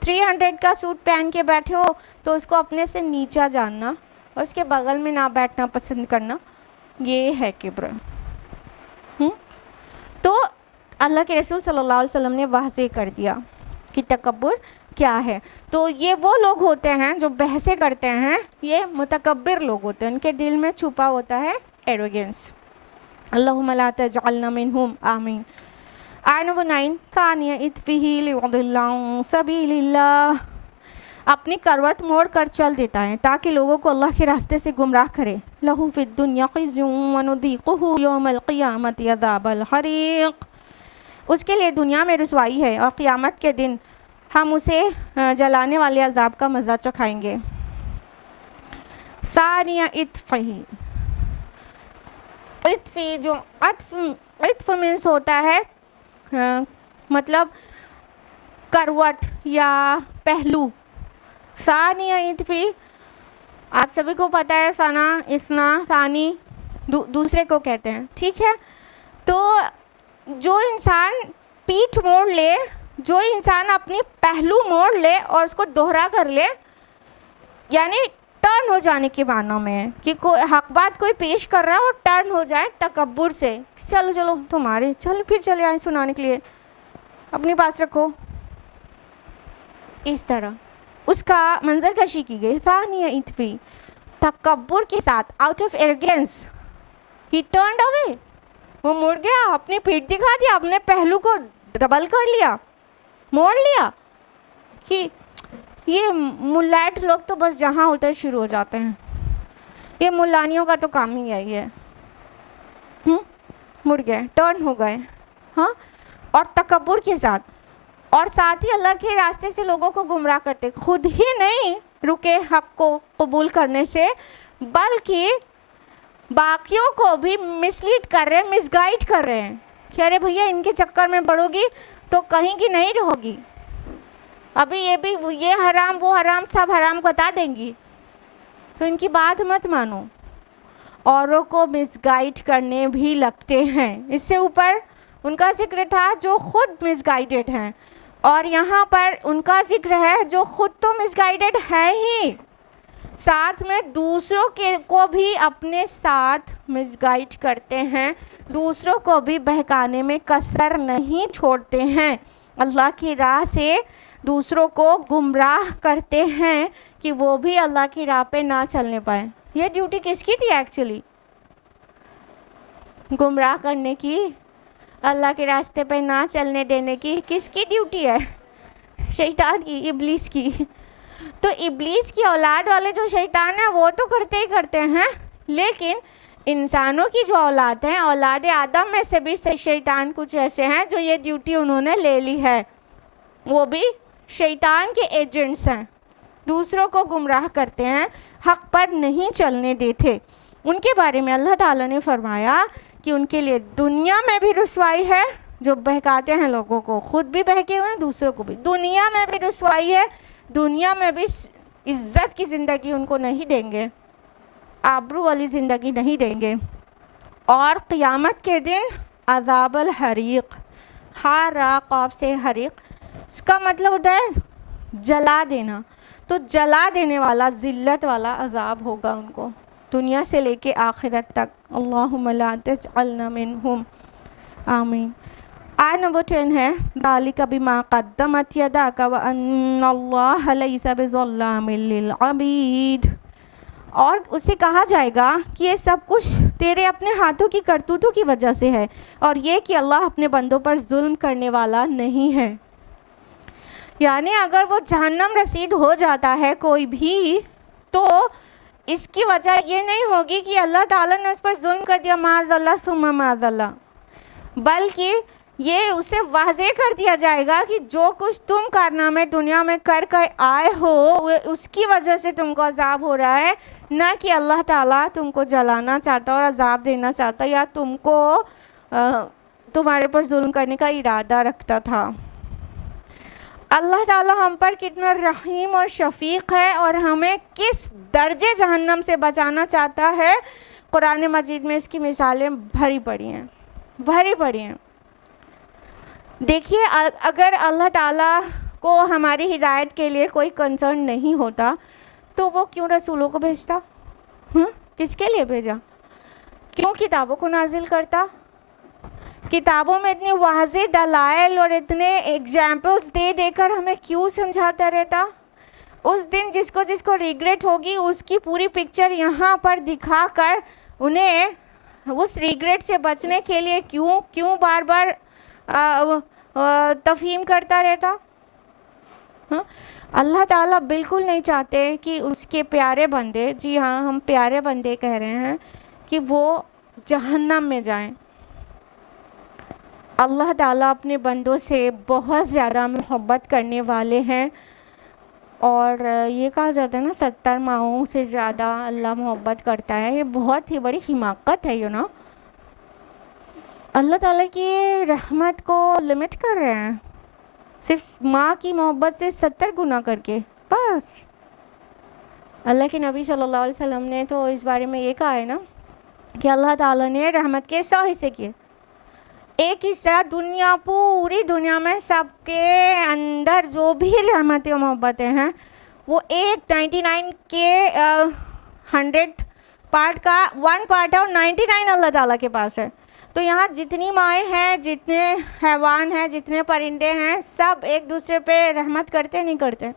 300 کا سوٹ پہن کے بیٹھے ہو تو اس کو اپنے سے نیچا جاننا اور اس کے بغل میں نہ بیٹھنا پسند کرنا, یہ ہے کبر. تو اللہ کے رسول صلی اللہ علیہ وسلم نے واضح کر دیا کہ تکبر کیا ہے. تو یہ وہ لوگ ہوتے ہیں جو بحثیں کرتے ہیں, یہ متکبر لوگ ہوتے ہیں, ان کے دل میں چھپا ہوتا ہے ایروگنس. اللہم لا تجعلنا منہم, آمین. آیت نمبر 9, ثانیہ اطفیہ لیضل عن سبیل اللہ. اپنی کروٹ موڑ کر چل دیتا ہے تاکہ لوگوں کو اللہ کے راستے سے گمراہ کرے. لہ فی الدنیا خزی ونذیقہ یوم القیامۃ عذاب الحریق. اس کے لیے دنیا میں رسوائی ہے اور قیامت کے دن ہم اسے جلانے والے عذاب کا مزہ چکھائیں گے. ثانیہ اطفیہ, اطفی جو عطف مینس ہوتا ہے مطلب کروٹ یا پہلو. ثانیہ اطفی, آپ سبھی کو پتہ ہے ثنا, اثنا, ثانی دوسرے کو کہتے ہیں, ٹھیک ہے. تو جو انسان پیٹھ موڑ لے, جو انسان اپنی پہلو موڑ لے اور اس کو دوہرا کر لے, یعنی ٹرن ہو جانے کے معنوں میں کہ کوئی حق بات کوئی پیش کر رہا ہے اور ٹرن ہو جائے تکبر سے, چلو تمہارے پھر چلے آئیں سنانے کے لیے, اپنی پاس رکھو, اس طرح اس کا منظر کشی کی گئی. ثانیہ اطفی, تکبر کے ساتھ, آؤٹ آف ایرگینس, ہی ٹرنڈ اوے, وہ مڑ گیا, اپنی پیٹھ دکھا دیا, اپنے پہلو کو ڈبل کر لیا, موڑ لیا. کہ یہ ملائٹ لوگ تو بس جہاں ہوتے شروع ہو جاتے ہیں, یہ ملانیوں کا تو کام ہی یہی ہے. مڑ گئے, ٹرن ہو گئے. ہاں, اور تکبر کے ساتھ, اور ساتھ ہی اللہ کے راستے سے لوگوں کو گمراہ کرتے, خود ہی نہیں رکے حق کو قبول کرنے سے, بلکہ باقیوں کو بھی مس لیڈ کر رہے ہیں, مس گائیڈ کر رہے ہیں کہ ارے بھیا ان کے چکر میں پڑو گی تو کہیں کی نہیں رہو گی, ابھی یہ بھی یہ حرام وہ حرام سب حرام بتا دیں گی, تو ان کی بات مت مانو. اوروں کو مس گائیڈ کرنے بھی لگتے ہیں. اس سے اوپر ان کا ذکر تھا جو خود مس گائیڈڈ ہیں, اور یہاں پر ان کا ذکر ہے جو خود تو مس گائیڈڈ ہے ہی, ساتھ میں دوسروں کے کو بھی اپنے ساتھ مس گائیڈ کرتے ہیں, دوسروں کو بھی بہکانے میں کسر نہیں چھوڑتے ہیں, اللہ کی راہ سے دوسروں کو گمراہ کرتے ہیں کہ وہ بھی اللہ کی راہ پہ نہ چلنے پائیں. یہ ڈیوٹی کس کی تھی ایکچولی؟ گمراہ کرنے کی, اللہ کے راستے پہ نہ چلنے دینے کی. کس کی ڈیوٹی ہے؟ شیطان کی, ابلیس کی. تو ابلیس کی اولاد والے جو شیطان ہیں وہ تو کرتے ہی کرتے ہیں, لیکن انسانوں کی جو اولاد ہیں, اولاد آدم میں سے بھی شیطان کچھ ایسے ہیں جو یہ ڈیوٹی انہوں نے لے لی ہے, وہ بھی شیطان کے ایجنٹس ہیں, دوسروں کو گمراہ کرتے ہیں, حق پر نہیں چلنے دیتے. ان کے بارے میں اللہ تعالیٰ نے فرمایا کہ ان کے لیے دنیا میں بھی رسوائی ہے, جو بہکاتے ہیں لوگوں کو, خود بھی بہکے ہوئے ہیں, دوسروں کو بھی. دنیا میں بھی رسوائی ہے, دنیا میں بھی عزت کی زندگی ان کو نہیں دیں گے, آبرو والی زندگی نہیں دیں گے. اور قیامت کے دن عذاب الحریق, ہارا قاف سے حریق, اس کا مطلب ہوتا ہے جلا دینا, تو جلا دینے والا ذلت والا عذاب ہوگا ان کو دنیا سے لے کے آخرت تک. اللہم لا تجعلنا منہم, آمین. آیت نمبر 10 ہے ذالک بما قدمت یداک وان اللہ لیس بظلام للعبید. اور اسے کہا جائے گا کہ یہ سب کچھ تیرے اپنے ہاتھوں کی کرتوتوں کی وجہ سے ہے, اور یہ کہ اللہ اپنے بندوں پر ظلم کرنے والا نہیں ہے. یعنی اگر وہ جہنم رسید ہو جاتا ہے کوئی بھی, تو اس کی وجہ یہ نہیں ہوگی کہ اللہ تعالیٰ نے اس پر ظلم کر دیا, معاذ اللہ ثم معاذ اللہ, بلکہ یہ اسے واضح کر دیا جائے گا کہ جو کچھ تم کارنامے دنیا میں کر کے آئے ہو اس کی وجہ سے تم کو عذاب ہو رہا ہے, نہ کہ اللہ تعالیٰ تم کو جلانا چاہتا اور عذاب دینا چاہتا, یا تم کو تمہارے پر ظلم کرنے کا ارادہ رکھتا تھا. اللہ تعالیٰ ہم پر کتنا رحیم اور شفیق ہے, اور ہمیں کس درجے جہنم سے بچانا چاہتا ہے. قرآن مجید میں اس کی مثالیں بھری پڑی ہیں, بھری پڑی ہیں. دیکھیے, اگر اللہ تعالیٰ کو ہماری ہدایت کے لیے کوئی کنسرن نہیں ہوتا تو وہ کیوں رسولوں کو بھیجتا؟ کس کے لیے بھیجا؟ کیوں کتابوں کو نازل کرتا؟ کتابوں میں اتنی واضح دلائل اور اتنے ایگزامپلس دے دے کر ہمیں کیوں سمجھاتا رہتا؟ اس دن جس کو ریگریٹ ہوگی اس کی پوری پکچر یہاں پر دکھا کر انہیں اس ریگریٹ سے بچنے کے لیے کیوں بار بار تفہیم کرتا رہتا؟ اللہ تعالیٰ بالکل نہیں چاہتے کہ اس کے پیارے بندے, جی ہاں ہم پیارے بندے کہہ رہے ہیں, کہ وہ جہنم میں جائیں. اللہ تعالیٰ اپنے بندوں سے بہت زیادہ محبت کرنے والے ہیں, اور یہ کہا جاتا ہے نا 70 ماؤں سے زیادہ اللہ محبت کرتا ہے. یہ بہت ہی بڑی حماقت ہے, اللہ تعالیٰ کی رحمت کو لمٹ کر رہے ہیں صرف ماں کی محبت سے 70 گنا کر کے بس. اللہ کے نبی صلی اللہ علیہ وسلم نے تو اس بارے میں یہ کہا ہے نا کہ اللہ تعالیٰ نے رحمت کے 100 حصے کیے. ایک حصہ پوری دنیا میں سب کے اندر جو بھی رحمتیں و محبتیں ہیں وہ 99 کے 100 پارٹ کا 1 پارٹ ہے, اور 99 اللہ تعالیٰ کے پاس ہے. تو یہاں جتنی مائیں ہیں, جتنے حیوان ہیں, جتنے پرندے ہیں, سب ایک دوسرے پہ رحمت کرتے نہیں کرتے؟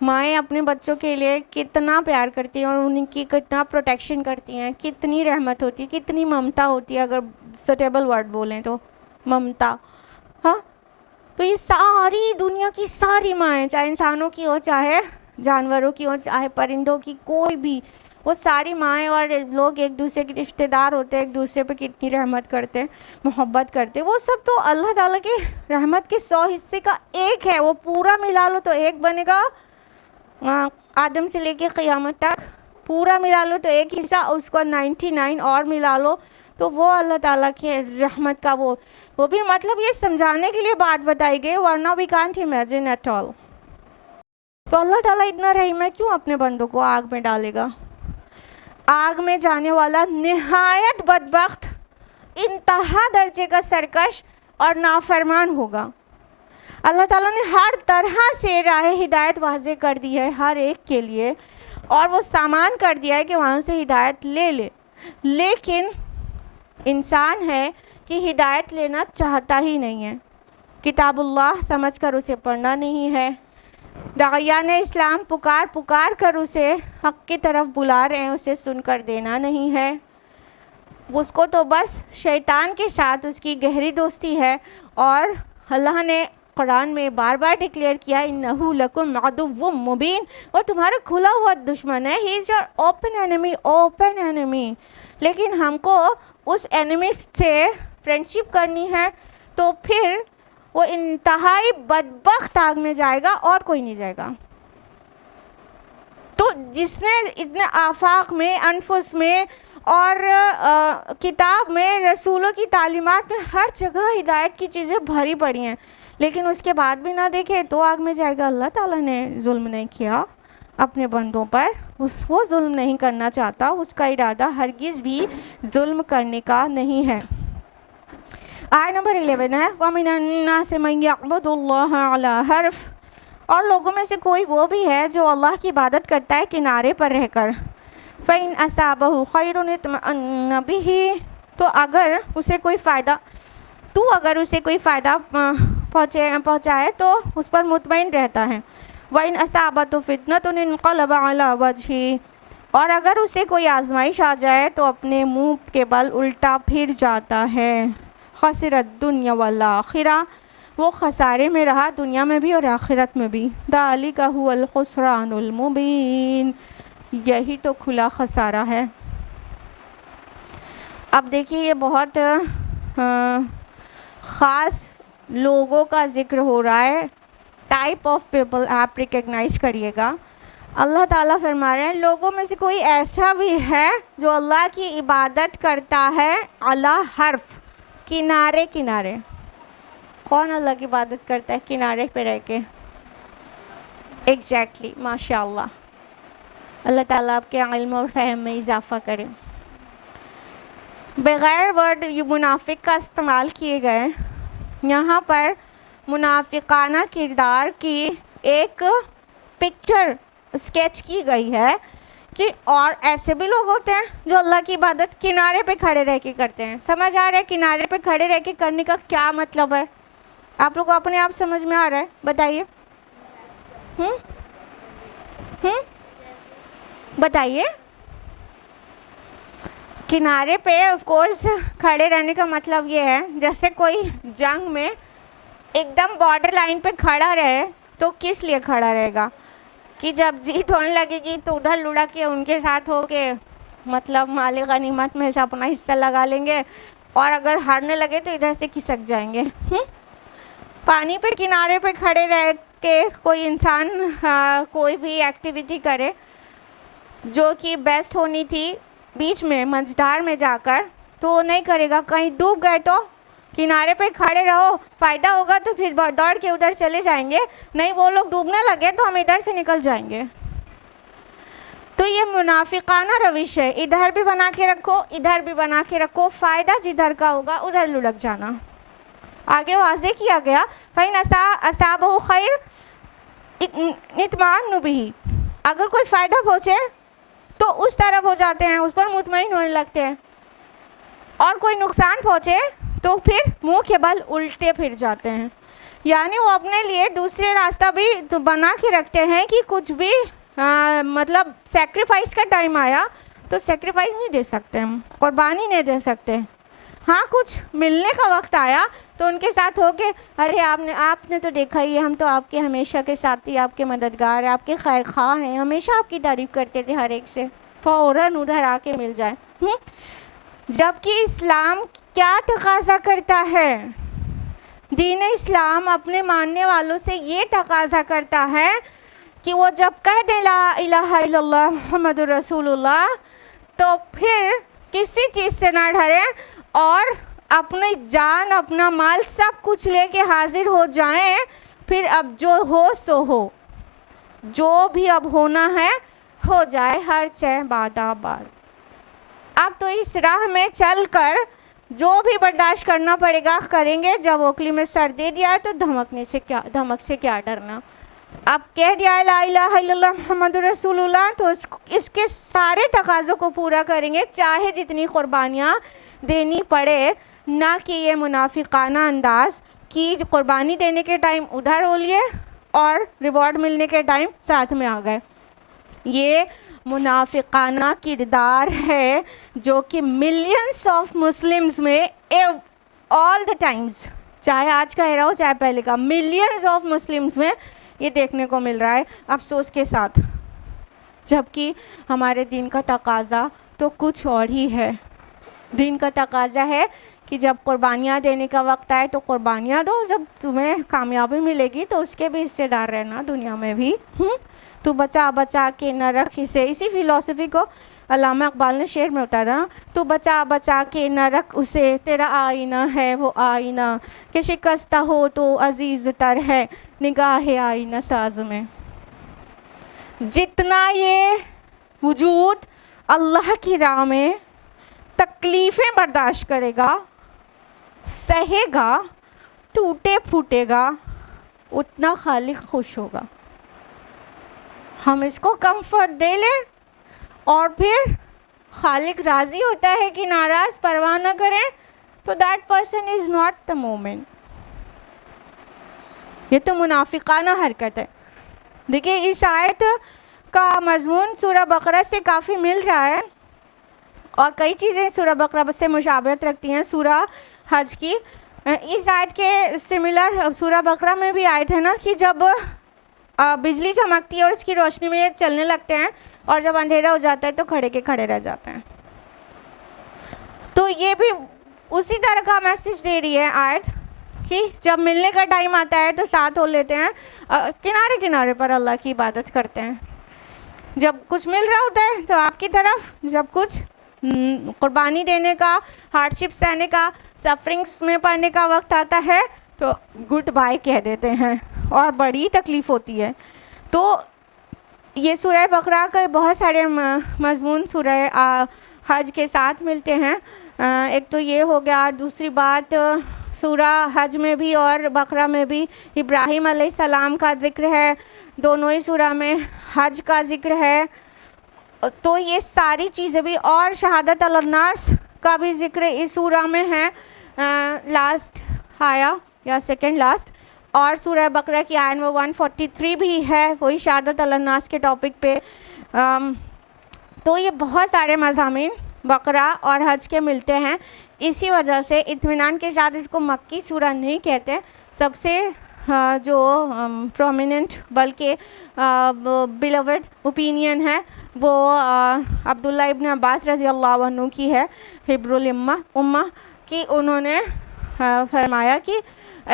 مائیں اپنے بچوں کے لیے کتنا پیار کرتی ہیں اور ان کی کتنا پروٹیکشن کرتی ہیں، کتنی رحمت ہوتی ہے، کتنی ممتا ہوتی ہے، اگر سوٹیبل ورڈ بولیں تو ممتا. ہاں، تو یہ ساری دنیا کی ساری مائیں، چاہے انسانوں کی ہو، چاہے جانوروں کی ہو، چاہے پرندوں کی، کوئی بھی، وہ ساری مائیں اور لوگ ایک دوسرے کے رشتہ دار ہوتے ہیں، ایک دوسرے پہ کتنی رحمت کرتے ہیں، محبت کرتے ہیں. وہ سب تو اللہ تعالیٰ کی رحمت کے 100 حصے کا ایک ہے. وہ پورا ملا لو تو ایک بنے گا. آدم سے لے کے قیامت تک پورا ملا لو تو ایک حصہ، اس کو 99 اور ملا لو تو وہ اللہ تعالیٰ کی رحمت کا وہ بھی مطلب یہ سمجھانے کے لیے بات بتائی گئی، ورنہ we can't imagine at all. تو اللہ تعالیٰ اتنا رحیم ہے، کیوں اپنے بندوں کو آگ میں ڈالے گا؟ آگ میں جانے والا نہایت بدبخت، انتہا درجے کا سرکش اور نافرمان ہوگا. اللہ تعالیٰ نے ہر طرح سے راہ ہدایت واضح کر دی ہے ہر ایک کے لیے، اور وہ سامان کر دیا ہے کہ وہاں سے ہدایت لے لے. لیکن انسان ہے کہ ہدایت لینا چاہتا ہی نہیں ہے، کتاب اللہ سمجھ کر اسے پڑھنا نہیں ہے. داعیان اسلام پکار کر اسے حق کی طرف بلا رہے ہیں، اسے سن کر دینا نہیں ہے. اس کو تو بس شیطان کے ساتھ اس کی گہری دوستی ہے، اور اللہ نے قرآن میں بار بار ڈکلیئر کیا انہو لکم عدو مبین، وہ تمہارا کھلا ہوا دشمن ہے. ہی از یور اوپن انیمی. لیکن ہم کو اس انیمی سے فرینڈشپ کرنی ہے تو پھر وہ انتہائی بدبخت آگ میں جائے گا اور کوئی نہیں جائے گا. تو جس میں اتنے آفاق میں، انفس میں اور کتاب میں، رسولوں کی تعلیمات میں ہر جگہ ہدایت کی چیزیں بھری پڑی ہیں، لیکن اس کے بعد بھی نہ دیکھے تو آگ میں جائے گا. اللہ تعالیٰ نے ظلم نہیں کیا اپنے بندوں پر، وہ ظلم نہیں کرنا چاہتا، اس کا ارادہ ہرگز بھی ظلم کرنے کا نہیں ہے. آیت نمبر 11 ہے وَمِنَ النَّاسِ مَن يَعْبُدُ اللَّهَ عَلَى حَرْفٍ، اور لوگوں میں سے کوئی وہ بھی ہے جو اللہ کی عبادت کرتا ہے کنارے پر رہ کر. فَإِنْ أَصَابَهُ خَيْرٌ اطْمَأَنَّ بِهِ، تو اگر اسے کوئی فائدہ پہنچائے تو اس پر مطمئن رہتا ہے. وَإِنْ أَصَابَتْهُ فِتْنَةٌ انقلب عَلَى وَجْهِهِ، اور اگر اسے کوئی آزمائش آ جائے تو اپنے منہ کے بل الٹا پھر جاتا ہے. خسر الدنیا والآخرہ، وہ خسارے میں رہا دنیا میں بھی اور آخرت میں بھی. ذالک هو الخسران المبین، یہی تو کھلا خسارہ ہے. اب دیکھیے یہ بہت خاص لوگوں کا ذکر ہو رہا ہے. ٹائپ آف پیپل آپ ریکگنائز کریے گا. اللہ تعالیٰ فرما رہے ہیں لوگوں میں سے کوئی ایسا بھی ہے جو اللہ کی عبادت کرتا ہے علی حرف، کنارے. کون اللہ کی عبادت کرتا ہے کنارے پہ رہ کے؟ ایگزیکٹلی، ماشاء اللہ. اللہ تعالیٰ آپ کے علم اور فہم میں اضافہ کرے. بغیر ورڈ منافق کا استعمال کیے گئے، یہاں پر منافقانہ کردار کی ایک پکچر اسکیچ کی گئی ہے کہ اور ایسے بھی لوگ ہوتے ہیں جو اللہ کی عبادت کنارے پہ کھڑے رہ کے کرتے ہیں. سمجھ آ رہا ہے کنارے پہ کھڑے رہ کے کرنے کا کیا مطلب ہے؟ آپ لوگ کو اپنے آپ سمجھ میں آ رہا ہے؟ بتائیے. بتائیے. کنارے پہ آف کورس کھڑے رہنے کا مطلب یہ ہے جیسے کوئی جنگ میں ایک دم بارڈر لائن پہ کھڑا رہے تو کس لیے کھڑا رہے گا؟ کہ جب جیت ہونے لگے گی تو ادھر لڑا کے ان کے ساتھ ہو کے مطلب مال غنیمت میں سے اپنا حصہ لگا لیں گے، اور اگر ہارنے لگے تو ادھر سے کھسک جائیں گے. پانی پہ کنارے پہ کھڑے رہ کے کوئی انسان کوئی بھی ایکٹیویٹی کرے جو کہ بیسٹ ہونی تھی بیچ میں مجدار میں جا کر، تو وہ نہیں کرے گا. کہیں ڈوب گئے تو کنارے پہ کھڑے رہو، فائدہ ہوگا تو پھر دوڑ کے ادھر چلے جائیں گے. نہیں، وہ لوگ ڈوبنے لگے تو ہم ادھر سے نکل جائیں گے. تو یہ منافقانہ روش ہے. ادھر بھی بنا کے رکھو، ادھر بھی بنا کے رکھو، فائدہ جدھر کا ہوگا ادھر لڑک جانا. آگے واضح کیا گیا فَإِنْ أَصَابَهُ خَيْرٌ اطْمَأَنَّ بِهِ، اگر کوئی فائدہ پہنچے تو اس طرف ہو جاتے ہیں، اس پر مطمئن ہونے لگتے ہیں، اور کوئی نقصان پہنچے تو پھر منہ کے بل الٹے پھر جاتے ہیں. یعنی وہ اپنے لیے دوسرے راستہ بھی بنا کے رکھتے ہیں کہ کچھ بھی مطلب سیکریفائس کا ٹائم آیا تو سیکریفائس نہیں دے سکتے، ہم قربانی نہیں دے سکتے. ہاں کچھ ملنے کا وقت آیا تو ان کے ساتھ ہو کے ارے آپ نے تو دیکھا ہی ہے، ہم تو آپ کے ہمیشہ کے ساتھی، آپ کے مددگار، آپ کے خیر خواہ ہیں، ہمیشہ آپ کی تعریف کرتے تھے ہر ایک سے، فوراً ادھر آ کے مل جائے. جبکہ اسلام کیا تقاضا کرتا ہے؟ دین اسلام اپنے ماننے والوں سے یہ تقاضا کرتا ہے کہ وہ جب کہہ دیں لا الہ الا اللہ محمد رسول اللہ تو پھر کسی چیز سے نہ ڈریں اور اپنی جان اپنا مال سب کچھ لے کے حاضر ہو جائیں. پھر اب جو ہو سو ہو، جو بھی اب ہونا ہے ہو جائے، ہر چہ باد آباد. اب تو اس راہ میں چل کر جو بھی برداشت کرنا پڑے گا کریں گے. جب اوکلی میں سر دے دیا ہے تو دھمک سے کیا ڈرنا. اب کہہ دیا ہے لا الہ الا اللہ محمد رسول اللہ تو اس کے سارے تقاضوں کو پورا کریں گے، چاہے جتنی قربانیاں دینی پڑے. نہ کہ یہ منافقانہ انداز کی قربانی دینے کے ٹائم ادھر ہو لیے اور ریوارڈ ملنے کے ٹائم ساتھ میں آ گئے. یہ منافقانہ کردار ہے جو کہ ملینس آف مسلمز میں آل دا ٹائمز، چاہے آج کا ایرا ہو چاہے پہلے کا، ملینز آف مسلمز میں یہ دیکھنے کو مل رہا ہے افسوس کے ساتھ. جبکہ ہمارے دین کا تقاضا تو کچھ اور ہی ہے. دین کا تقاضا ہے کہ جب قربانیاں دینے کا وقت آئے تو قربانیاں دو، جب تمہیں کامیابی ملے گی تو اس کے بھی حصے دار رہنا دنیا میں بھی. تو بچا کے نہ رکھ اسے، اسی فلسفی کو علامہ اقبال نے شعر میں اتارا. تو بچا کے نہ رکھ اسے، تیرا آئینہ ہے وہ آئینہ کہ شکستہ ہو تو عزیز تر ہے نگاہ آئینہ ساز میں. جتنا یہ وجود اللہ کی راہ میں تکلیفیں برداشت کرے گا، سہے گا، ٹوٹے پھوٹے گا، اتنا خالق خوش ہوگا. ہم اس کو کمفرٹ دے لیں اور پھر خالق راضی ہوتا ہے کہ ناراض، پرواہ نہ کریں تو that person is not the مومن. یہ تو منافقانہ حرکت ہے. دیکھیے اس آیت کا مضمون سورہ بقرہ سے کافی مل رہا ہے اور کئی چیزیں سورہ بقرہ سے مشابہت رکھتی ہیں سورہ حج کی. اس آیت کے سملر سورہ بقرہ میں بھی آیت ہے نا کہ جب بجلی چمکتی ہے اور اس کی روشنی میں یہ چلنے لگتے ہیں اور جب اندھیرا ہو جاتا ہے تو کھڑے کے کھڑے رہ جاتے ہیں. تو یہ بھی اسی طرح کا میسج دے رہی ہے آیت کہ جب ملنے کا ٹائم آتا ہے تو ساتھ ہو لیتے ہیں، کنارے کنارے پر اللہ کی عبادت کرتے ہیں. جب کچھ مل رہا ہوتا ہے تو آپ کی طرف، جب کچھ قربانی دینے کا، ہارڈ شپ سہنے کا، سفرنگس میں پڑنے کا وقت آتا ہے تو گڈ بائی کہہ دیتے ہیں اور بڑی تکلیف ہوتی ہے. تو یہ سورہ بقرہ کے بہت سارے مضمون سورہ حج کے ساتھ ملتے ہیں. ایک تو یہ ہو گیا. دوسری بات سورہ حج میں بھی اور بقرہ میں بھی ابراہیم علیہ السلام کا ذکر ہے، دونوں ہی سورہ میں حج کا ذکر ہے. تو یہ ساری چیزیں بھی، اور شہادت الناس کا بھی ذکر اس سورہ میں ہے، لاسٹ آیا یا سیکنڈ لاسٹ. اور سورہ بقرہ کی آیت میں 143 بھی ہے وہی شہادت الناس کے ٹاپک پہ. تو یہ بہت سارے مضامین بقرہ اور حج کے ملتے ہیں. اسی وجہ سے اطمینان کے ساتھ اس کو مکی سورہ نہیں کہتے. سب سے جو پرومیننٹ بلکہ بیلوڈ اوپینین ہے وہ عبداللہ ابن عباس رضی اللہ عنہ کی ہے، حبر الامہ کی. انہوں نے فرمایا کہ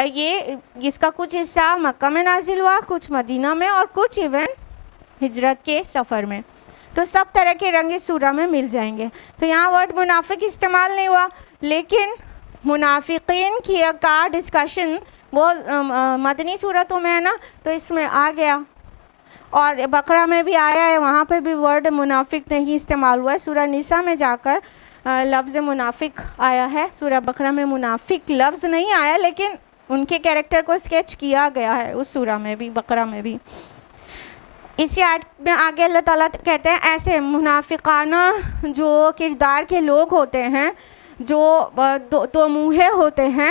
یہ اس کا کچھ حصہ مکہ میں نازل ہوا، کچھ مدینہ میں اور کچھ ایون ہجرت کے سفر میں. تو سب طرح کے رنگ اس سورہ میں مل جائیں گے. تو یہاں ورڈ منافق استعمال نہیں ہوا، لیکن منافقین کی کا ڈسکشن وہ مدنی صورتوں میں ہے نا، تو اس میں آ گیا. اور بقرہ میں بھی آیا ہے، وہاں پہ بھی ورڈ منافق نہیں استعمال ہوا ہے. سورہ نساء میں جا کر لفظ منافق آیا ہے. سورہ بقرہ میں منافق لفظ نہیں آیا، لیکن ان کے کیریکٹر کو اسکیچ کیا گیا ہے اس سورہ میں بھی، بقرہ میں بھی. اسی آیت میں آگے اللہ تعالیٰ کہتے ہیں ایسے منافقانہ جو کردار کے لوگ ہوتے ہیں، جو دو منہے ہوتے ہیں،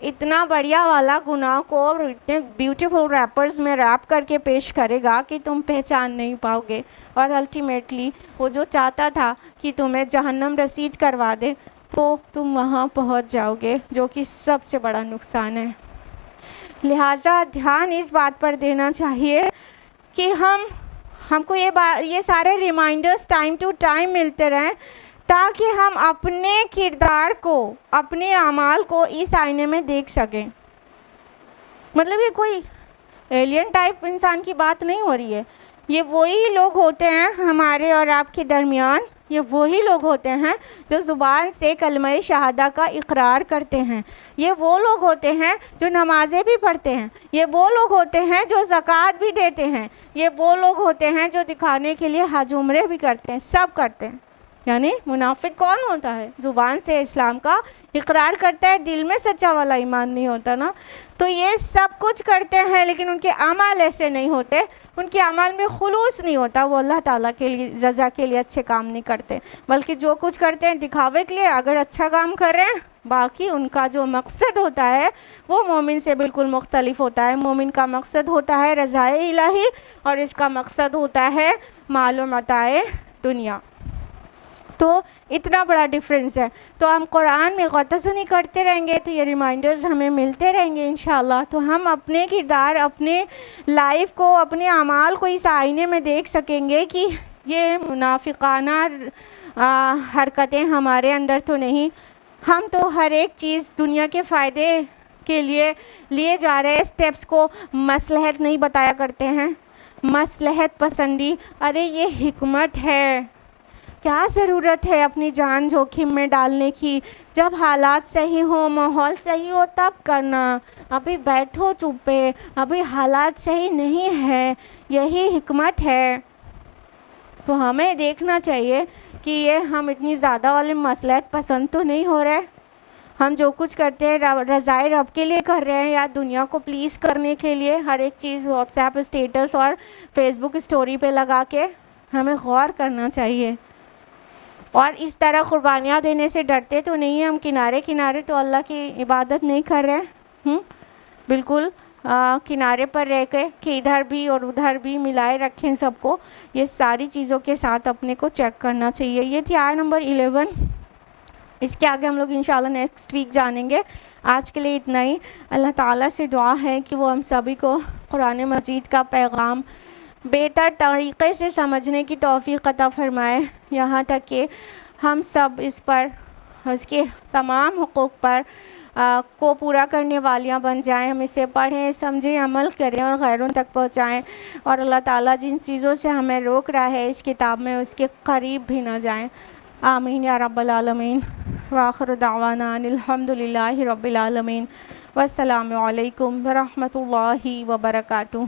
اتنا بڑھیا والا گناہ کو اتنے بیوٹیفل ریپرز میں ریپ کر کے پیش کرے گا کہ تم پہچان نہیں پاؤ گے، اور الٹیمیٹلی وہ جو چاہتا تھا کہ تمہیں جہنم رسید کروا دے تو تم وہاں پہنچ جاؤ گے، جو کہ سب سے بڑا نقصان ہے۔ لہٰذا دھیان اس بات پر دینا چاہیے کہ ہم کو یہ سارے ریمائنڈرز ٹائم ٹو ٹائم ملتے رہیں، تاکہ ہم اپنے کردار کو، اپنے اعمال کو اس آئینے میں دیکھ سکیں۔ مطلب یہ کوئی ایلین ٹائپ انسان کی بات نہیں ہو رہی ہے، یہ وہی لوگ ہوتے ہیں ہمارے اور آپ کے درمیان، یہ وہی لوگ ہوتے ہیں جو زبان سے کلمہ شہادہ کا اقرار کرتے ہیں، یہ وہ لوگ ہوتے ہیں جو نمازیں بھی پڑھتے ہیں، یہ وہ لوگ ہوتے ہیں جو زکوٰۃ بھی دیتے ہیں، یہ وہ لوگ ہوتے ہیں جو دکھانے کے لیے حج عمرے بھی کرتے ہیں، سب کرتے ہیں۔ یعنی منافق کون ہوتا ہے؟ زبان سے اسلام کا اقرار کرتا ہے، دل میں سچا والا ایمان نہیں ہوتا نا۔ تو یہ سب کچھ کرتے ہیں لیکن ان کے اعمال ایسے نہیں ہوتے، ان کے اعمال میں خلوص نہیں ہوتا، وہ اللہ تعالیٰ کے لیے رضا کے لیے اچھے کام نہیں کرتے، بلکہ جو کچھ کرتے ہیں دکھاوے کے لیے۔ اگر اچھا کام کر رہے ہیں، باقی ان کا جو مقصد ہوتا ہے وہ مومن سے بالکل مختلف ہوتا ہے۔ مومن کا مقصد ہوتا ہے رضائے الہی، اور اس کا مقصد ہوتا ہے مال و متاع دنیا۔ تو اتنا بڑا ڈیفرنس ہے۔ تو ہم قرآن میں غطسنی کرتے رہیں گے تو یہ ریمائنڈرز ہمیں ملتے رہیں گے انشاءاللہ، تو ہم اپنے کردار، اپنے لائف کو، اپنے اعمال کو اس آئینے میں دیکھ سکیں گے کہ یہ منافقانہ حرکتیں ہمارے اندر تو نہیں۔ ہم تو ہر ایک چیز دنیا کے فائدے کے لیے جا رہے اسٹیپس کو مصلحت نہیں بتایا کرتے ہیں، مصلحت پسندی۔ ارے یہ حکمت ہے، کیا ضرورت ہے اپنی جان جوکھم میں ڈالنے کی؟ جب حالات صحیح ہو، ماحول صحیح ہو تب کرنا، ابھی بیٹھو چپے، ابھی حالات صحیح نہیں ہے، یہی حکمت ہے۔ تو ہمیں دیکھنا چاہیے کہ یہ ہم اتنی زیادہ والے مصلحت پسند تو نہیں ہو رہے، ہم جو کچھ کرتے ہیں رضائے رب کے لیے کر رہے ہیں یا دنیا کو پلیز کرنے کے لیے؟ ہر ایک چیز واٹس ایپ اسٹیٹس اور فیس بک اسٹوری پہ لگا کے ہمیں غور کرنا چاہیے۔ اور اس طرح قربانیاں دینے سے ڈرتے تو نہیں ہیں ہم، کنارے تو اللہ کی عبادت نہیں کر رہے، بالکل کنارے پر رہ کے کہ ادھر بھی اور ادھر بھی ملائے رکھیں سب کو۔ یہ ساری چیزوں کے ساتھ اپنے کو چیک کرنا چاہیے۔ یہ تھی آیت نمبر 11۔ اس کے آگے ہم لوگ انشاءاللہ نیکسٹ ویک جانیں گے۔ آج کے لیے اتنا ہی۔ اللہ تعالیٰ سے دعا ہے کہ وہ ہم سبھی کو قرآن مجید کا پیغام بہتر طریقے سے سمجھنے کی توفیق عطا فرمائے، یہاں تک کہ ہم سب اس پر، اس کے تمام حقوق پر کو پورا کرنے والیاں بن جائیں۔ ہم اسے پڑھیں، سمجھیں، عمل کریں اور غیروں تک پہنچائیں، اور اللہ تعالیٰ جن چیزوں سے ہمیں روک رہا ہے اس کتاب میں، اس کے قریب بھی نہ جائیں۔ آمین یا رب العالمین۔ وآخر دعوانا ان الحمدللہ رب العالمین۔ والسلام علیکم ورحمۃ اللہ وبرکاتہ۔